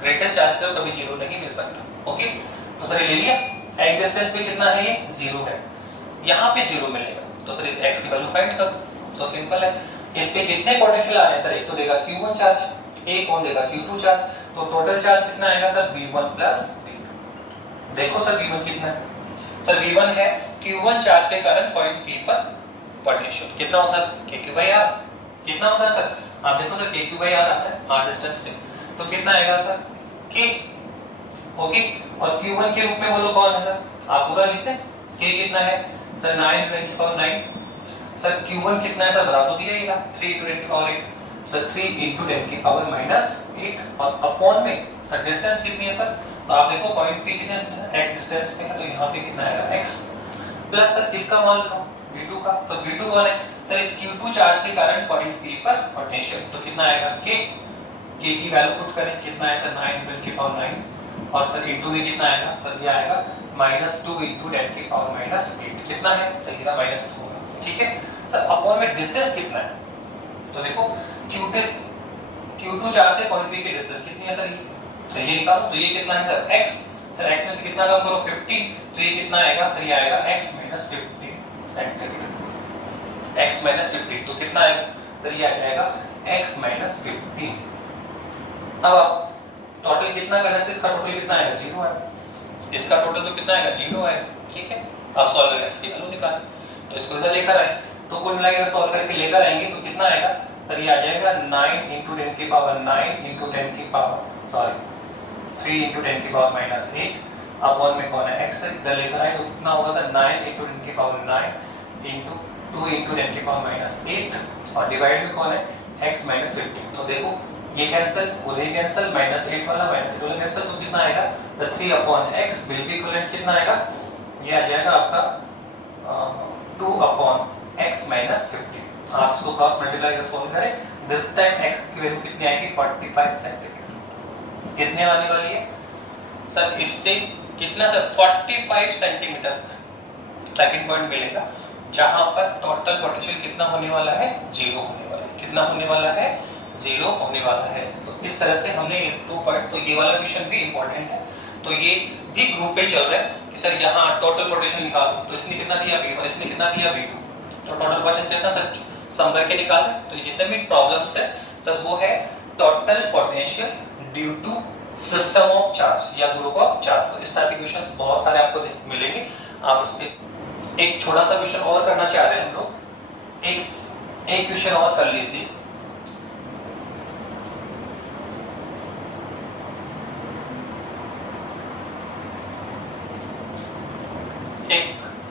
ग्रेटेस्ट चार्ज की तरफ कभी जीरो नहीं मिल सकता। ओके, तो सर ये ले लिया, x डिस्टेंस पे कितना है, ये जीरो है, यहाँ पे जीरो मिलेगा, तो सर इस x की वैल्यू फाइंड करो, तो सिंपल है, इस पे कितने पोटेंशियल आ रहे हैं सर, एक तो देगा Q1 चार्ज, एक और देगा Q2 चार्ज, तो टोटल चार्ज कितना आएगा सर, V1 प्लस V2। देखो सर V1 कितना है, सर V1 है Q1 चार्ज के कारण पॉइंट P पर पोटेंशियल कितना होता है, KQ/R, कितना होता है सर, आप देखो सर KQ/R आता है R डिस्टेंस से, तो कितना आएगा सर K, ओके, और Q1 के रूप में बोलो कौन है सर, आप पूरा लिखते हैं, K कितना है सर 9 × 10⁻⁹, सर Q1 कितना है सर, बता तो दिया ही था 3 × 10⁸, सर 3 × 10⁻⁸ और अपॉन में सर डिस्टेंस कितनी है सर, तो आप देखो पॉइंट P कितना है, x डिस्टेंस पे है, तो यहाँ पे कितना आएगा x, प्लस सर इसका मान लो V2 का, तो V2 कौन है सर, इस Q2 चार्ज के कारण पॉइंट P पर पोटेंशियल, तो कितना आएगा K की वैल्यू पुट करें, कितना है सर 9 × 10⁻⁹, और सर इनटू में कितना आएगा सर, ये आएगा -2 × 10⁻⁸, कितना है सर, ये -2 होगा, ठीक है सर, अपॉन में डिस्टेंस कितना है, तो देखो Q2 चार्ज से पॉइंट P की डिस्टेंस कितनी है सर, तो ये निकालो, तो ये कितना है सर x, सर x में से कितना कम करो 50, तो ये कितना आएगा सर, ये आएगा x - 15 सेंटीमीटर, x - 15, तो कितना आएगा सर, ये आएगा x - 15। अब आप टोटल कितना करना है, इसका टोटल कितना आएगा, 0 आएगा, इसका टोटल तो कितना आएगा, 0 आएगा, ठीक है, आप सॉल्व करके इसकी वैल्यू निकालें, तो इसको इधर लेकर आए, तो कुल मिलाकर सॉल्व करके लेकर आएंगे तो कितना आएगा सर, ये आ जाएगा 9 × 10⁻⁹ 3 × 10⁻⁸, अपॉन में कौन है x है, इधर लेकर आए तो कितना होगा सर, 9 × 10⁹ * 2 × 10⁻⁸, और डिवाइड में कौन है x - 15, तो देखो ये कैंसिल, वो ये कैंसिल, -8 वाला -8 वाला कैंसिल, तो कितना आएगा, तो 3/x विल बी इक्विवेलेंट कितना आएगा, ये आ जाएगा आपका 2/x - 15। आप इसको क्रॉस मल्टीप्लाई कर सॉल्व करें, दिस टाइम x की वैल्यू कितनी आएगी, 45 सेंटीमीटर, कितने आने वाली है सर, इससे कितना सर 45 सेंटीमीटर सेकंड पॉइंट मिलेगा, जहां पर टोटल पोटेंशियल कितना होने वाला है, 0 होने वाला है, कितना होने वाला है, 0 होने वाला है। तो इस तरह से हमने ये 2 पॉइंट, तो ये वाला क्वेश्चन भी इंपॉर्टेंट है, तो ये भी ग्रुप पे चल रहा है कि सर यहाँ टोटल पोटेंशियल निकालो, तो इसने कितना दिया V1, इसने कितना दिया V2, तो टोटल पोटेंशियल कैसा सर सम करके निकाल, तो जितने भी प्रॉब्लम्स है सर वो है total potential due to system of charge या ग्रुप ऑफ चार्ज। तो इस टाइप के क्वेश्चंस बहुत सारे आपको मिलेंगे, आप इस पे एक छोटा सा क्वेश्चन और करना चाह रहे हैं हम लोग, एक क्वेश्चन और कर लीजिए। एक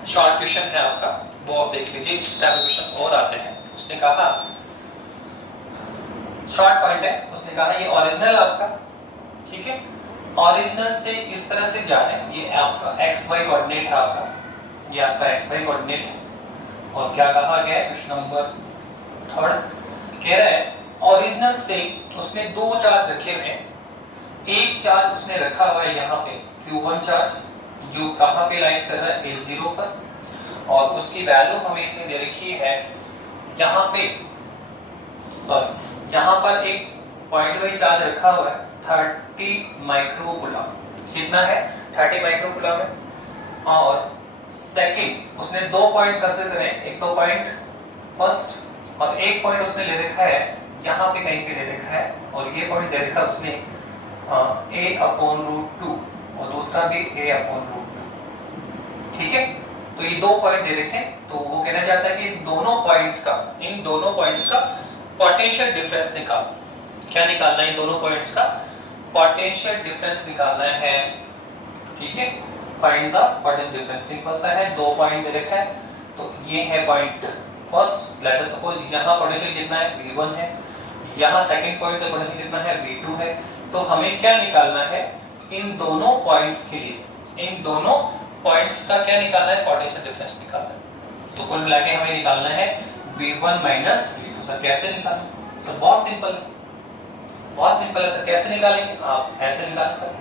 शॉर्ट क्वेश्चन है आपका, वो आप देख लीजिए, इस टाइप के क्वेश्चन और आते हैं। उसने कहा शॉर्ट पॉइंट है, उसने कहा ये ओरिजिनल आपका, ठीक है, ओरिजिनल से इस तरह से जा रहे हैं, ये आपका xy कोऑर्डिनेट है आपका, ये आपका xy कोऑर्डिनेट है, और क्या कहा गया है क्वेश्चन नंबर 3 कह रहा है ओरिजिनल से उसने 2 चार्ज रखे हुए हैं, एक चार्ज उसने रखा हुआ है यहाँ पे Q1 चार्ज, जो कहां पे लाइज कर रहा है A0 पर, और उसकी वैल्यू हमें इसने दे रखी है यहाँ पे, और यहाँ पर एक पॉइंट वाइज चार्ज रखा हुआ है 30 माइक्रोकूलम, कितना है 30 माइक्रोकूलम है, और सेकंड उसने 2 पॉइंट कंसीडर करें, एक तो पॉइंट फर्स्ट और एक पॉइंट उसने ले रखा है यहाँ पे कहीं पे ले रखा है, और ये पॉइंट दे रखा है उसने a/√2 और दूसरा भी a/√2, ठीक है, तो ये 2 पॉइंट दे रखे, तो वो कहना चाहता है कि इन दोनों पॉइंट्स का पोटेंशियल डिफरेंस निकालो। क्या निकालना है, इन दोनों पॉइंट्स का पोटेंशियल डिफरेंस निकालना है, ठीक है, find the potential difference. Simple सा है, 2 पॉइंट दे रखा है, तो ये है point first, late us suppose यहाँ पोटेंशियल कितना है V1 है, यहाँ सेकंड पॉइंट का पोटेंशियल कितना है V2 है, तो हमें क्या निकालना है, इन दोनों पॉइंट्स के लिए, इन दोनों पॉइंट्स का क्या निकालना है, पोटेंशियल डिफरेंस निकालना है। तो कुल मिला के हमें निकालना है V1 माइनस V2। सर कैसे निकालें? तो बहुत सिंपल है सर। कैसे निकालेंगे? आप ऐसे निकालें सर।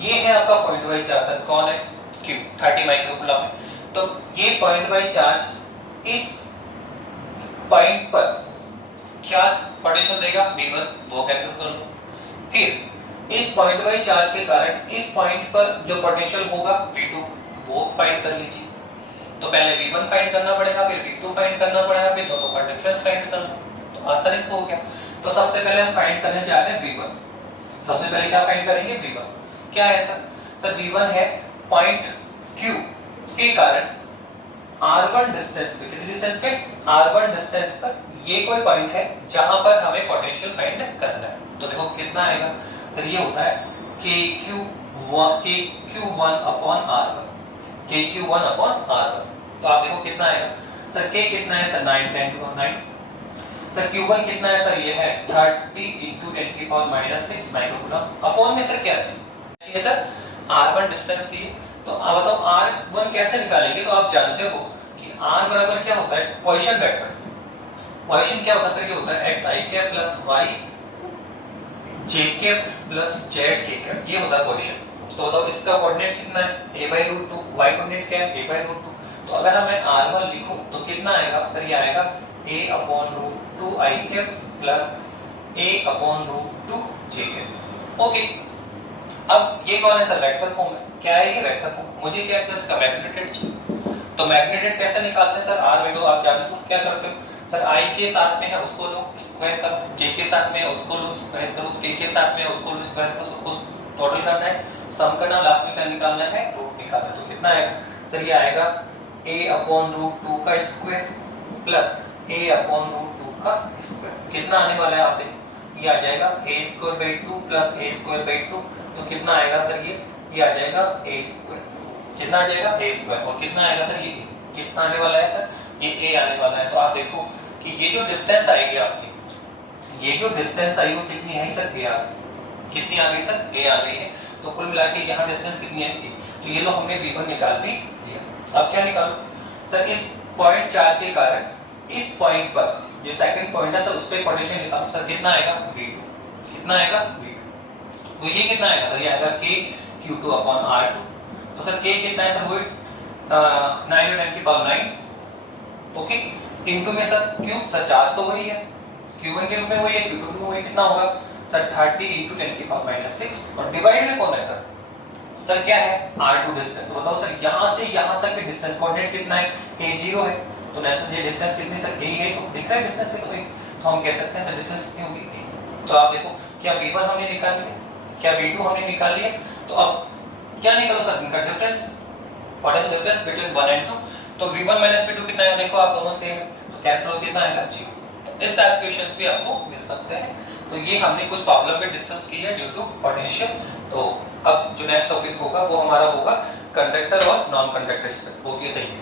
ये है आपका पॉइंट वाइज चार्ज सर, कौन है? Q 30 माइक्रोकूलम है। तो ये पॉइंट वाइज चार्ज इस पॉइंट पर क्या पोटेंशियल देगा? V1, वो कैलकुलेट कर लो। फिर इस पॉइंट वाइज चार्ज के कारण इस पॉइंट पर जो पोटेंशियल होगा V2, वो फाइंड कर लीजिए। तो पहले V1 फाइंड करना पड़ेगा, फिर V2 फाइंड करना पड़ेगा, फिर दोनों का डिफरेंस फाइंड करना। तो आसानी से हो गया। तो सबसे पहले हम फाइंड करने जा रहे हैं V1। सबसे पहले क्या फाइंड करेंगे? V1 क्या है सर? सर V1 है पॉइंट Q के कारण R1 डिस्टेंस पे, कितने डिस्टेंस पे? R1 डिस्टेंस पर ये कोई पॉइंट है जहां पर हमें पोटेंशियल फाइंड करना है। तो देखो कितना आएगा सर, ये होता है KQ1 upon R1, KQ1 upon R1। तो आप देखो कितना आएगा सर, K कितना है सर? 9 10 to 9। सर Q1 कितना है सर? ये है 30 into 10 की पावर -6 माइक्रोकूलम। अपॉन में सर क्या चाहिए सर? R1 डिस्टेंस चाहिए। तो आप बताओ R1 कैसे निकालेंगे? तो आप जानते हो कि R बराबर क्या होता है? Position vector. पोजीशन क्या होता है सर? ये होता है xi plus y j plus z, ये होता है पोजीशन। तो बताओ इसका कोऑर्डिनेट कितना है? a/√2। y कोऑर्डिनेट क्या है? a/√2। तो अगर हम मैं R1 लिखूं तो कितना आएगा सर? ये आएगा a/√2i plus a/√2 j। Okay, अब ये कौन है सर? वेक्टर फॉर्म है। क्या है ये? Vector form. मुझे क्या चाहिए? इसका मैग्नीट्यूड चाहिए। तो मैग्नीट्यूड कैसे निकालते हैं सर? r/2 आप जानते हो, क्या करते हो सर? i के साथ में है उसको लो स्क्वायर करो, j के साथ में है उसको लो स्क्वायर करो, k के साथ में है उसको लो स्क्वायर करो, सबको टोटल करना है, सम करना, लास्ट में क्या निकालना है? रूट निकालना है। तो कितना आएगा सर? ये आएगा a/√2 का स्क्वायर प्लस a/√2 का स्क्वायर। कितना आने वाला है आप देखो, ये आ जाएगा a²/2 प्लस a²/2। तो कितना आएगा सर? ये आ जाएगा a²। कितना आ जाएगा? a²। और कितना आएगा सर? ये कितना आने वाला है सर? ये a आने वाला है। तो आप देखो कि ये जो डिस्टेंस आएगी आपकी, ये जो डिस्टेंस आई वो कितनी है सर? a आ गई। कितनी आ गई सर? a आ गई है। तो कुल मिला के यहाँ डिस्टेंस कितनी है? a। तो ये लो हमने V1 निकाल भी दिया। अब क्या निकालो सर? इस पॉइंट चार्ज के कारण इस पॉइंट पर जो सेकंड पॉइंट है सर, उस पे पोटेंशियल निकालो सर। कितना आएगा? V2। कितना आएगा? V2। तो ये कितना आएगा सर? ये आएगा KQ2 अपॉन R2। तो सर K कितना है सर? वो 9 10 की पावर 9। ओके, इनटू में सर Q, सर चार्ज तो वही है, Q1 के रूप में वही है, Q2 के रूप में वही। कितना होगा सर? 30 into 10 की पावर -6। और डिवाइड में कौन है सर? सर क्या है? R2 distance. तो बताओ सर यहां से यहां तक के डिस्टेंस कोऑर्डिनेट कितना है? a0 है। तो नेक्स्ट ये डिस्टेंस कितनी सर? a है। तो दिख रहा है डिस्टेंस है, तो हम कह सकते हैं सर डिस्टेंस कितनी होगी? a। तो आप देखो क्या V1 हमने निकाल लिया, क्या V2 हमने निकाल लिया। तो अब क्या निकालो सर? इनका difference, what is the difference between 1 and 2। तो V1 V2 कितना है? देखो आप दोनों सेम है, तो कैंसिल हो कितना आएगा? 0। इस टाइप के क्वेश्चंस भी आपको मिल सकते हैं। तो ये हमने कुछ प्रॉब्लम पे डिस्कस की है ड्यू टू पोटेंशियल। तो अब जो नेक्स्ट टॉपिक होगा वो हमारा होगा कंडक्टर और non conductor aspect. Okay, thank you.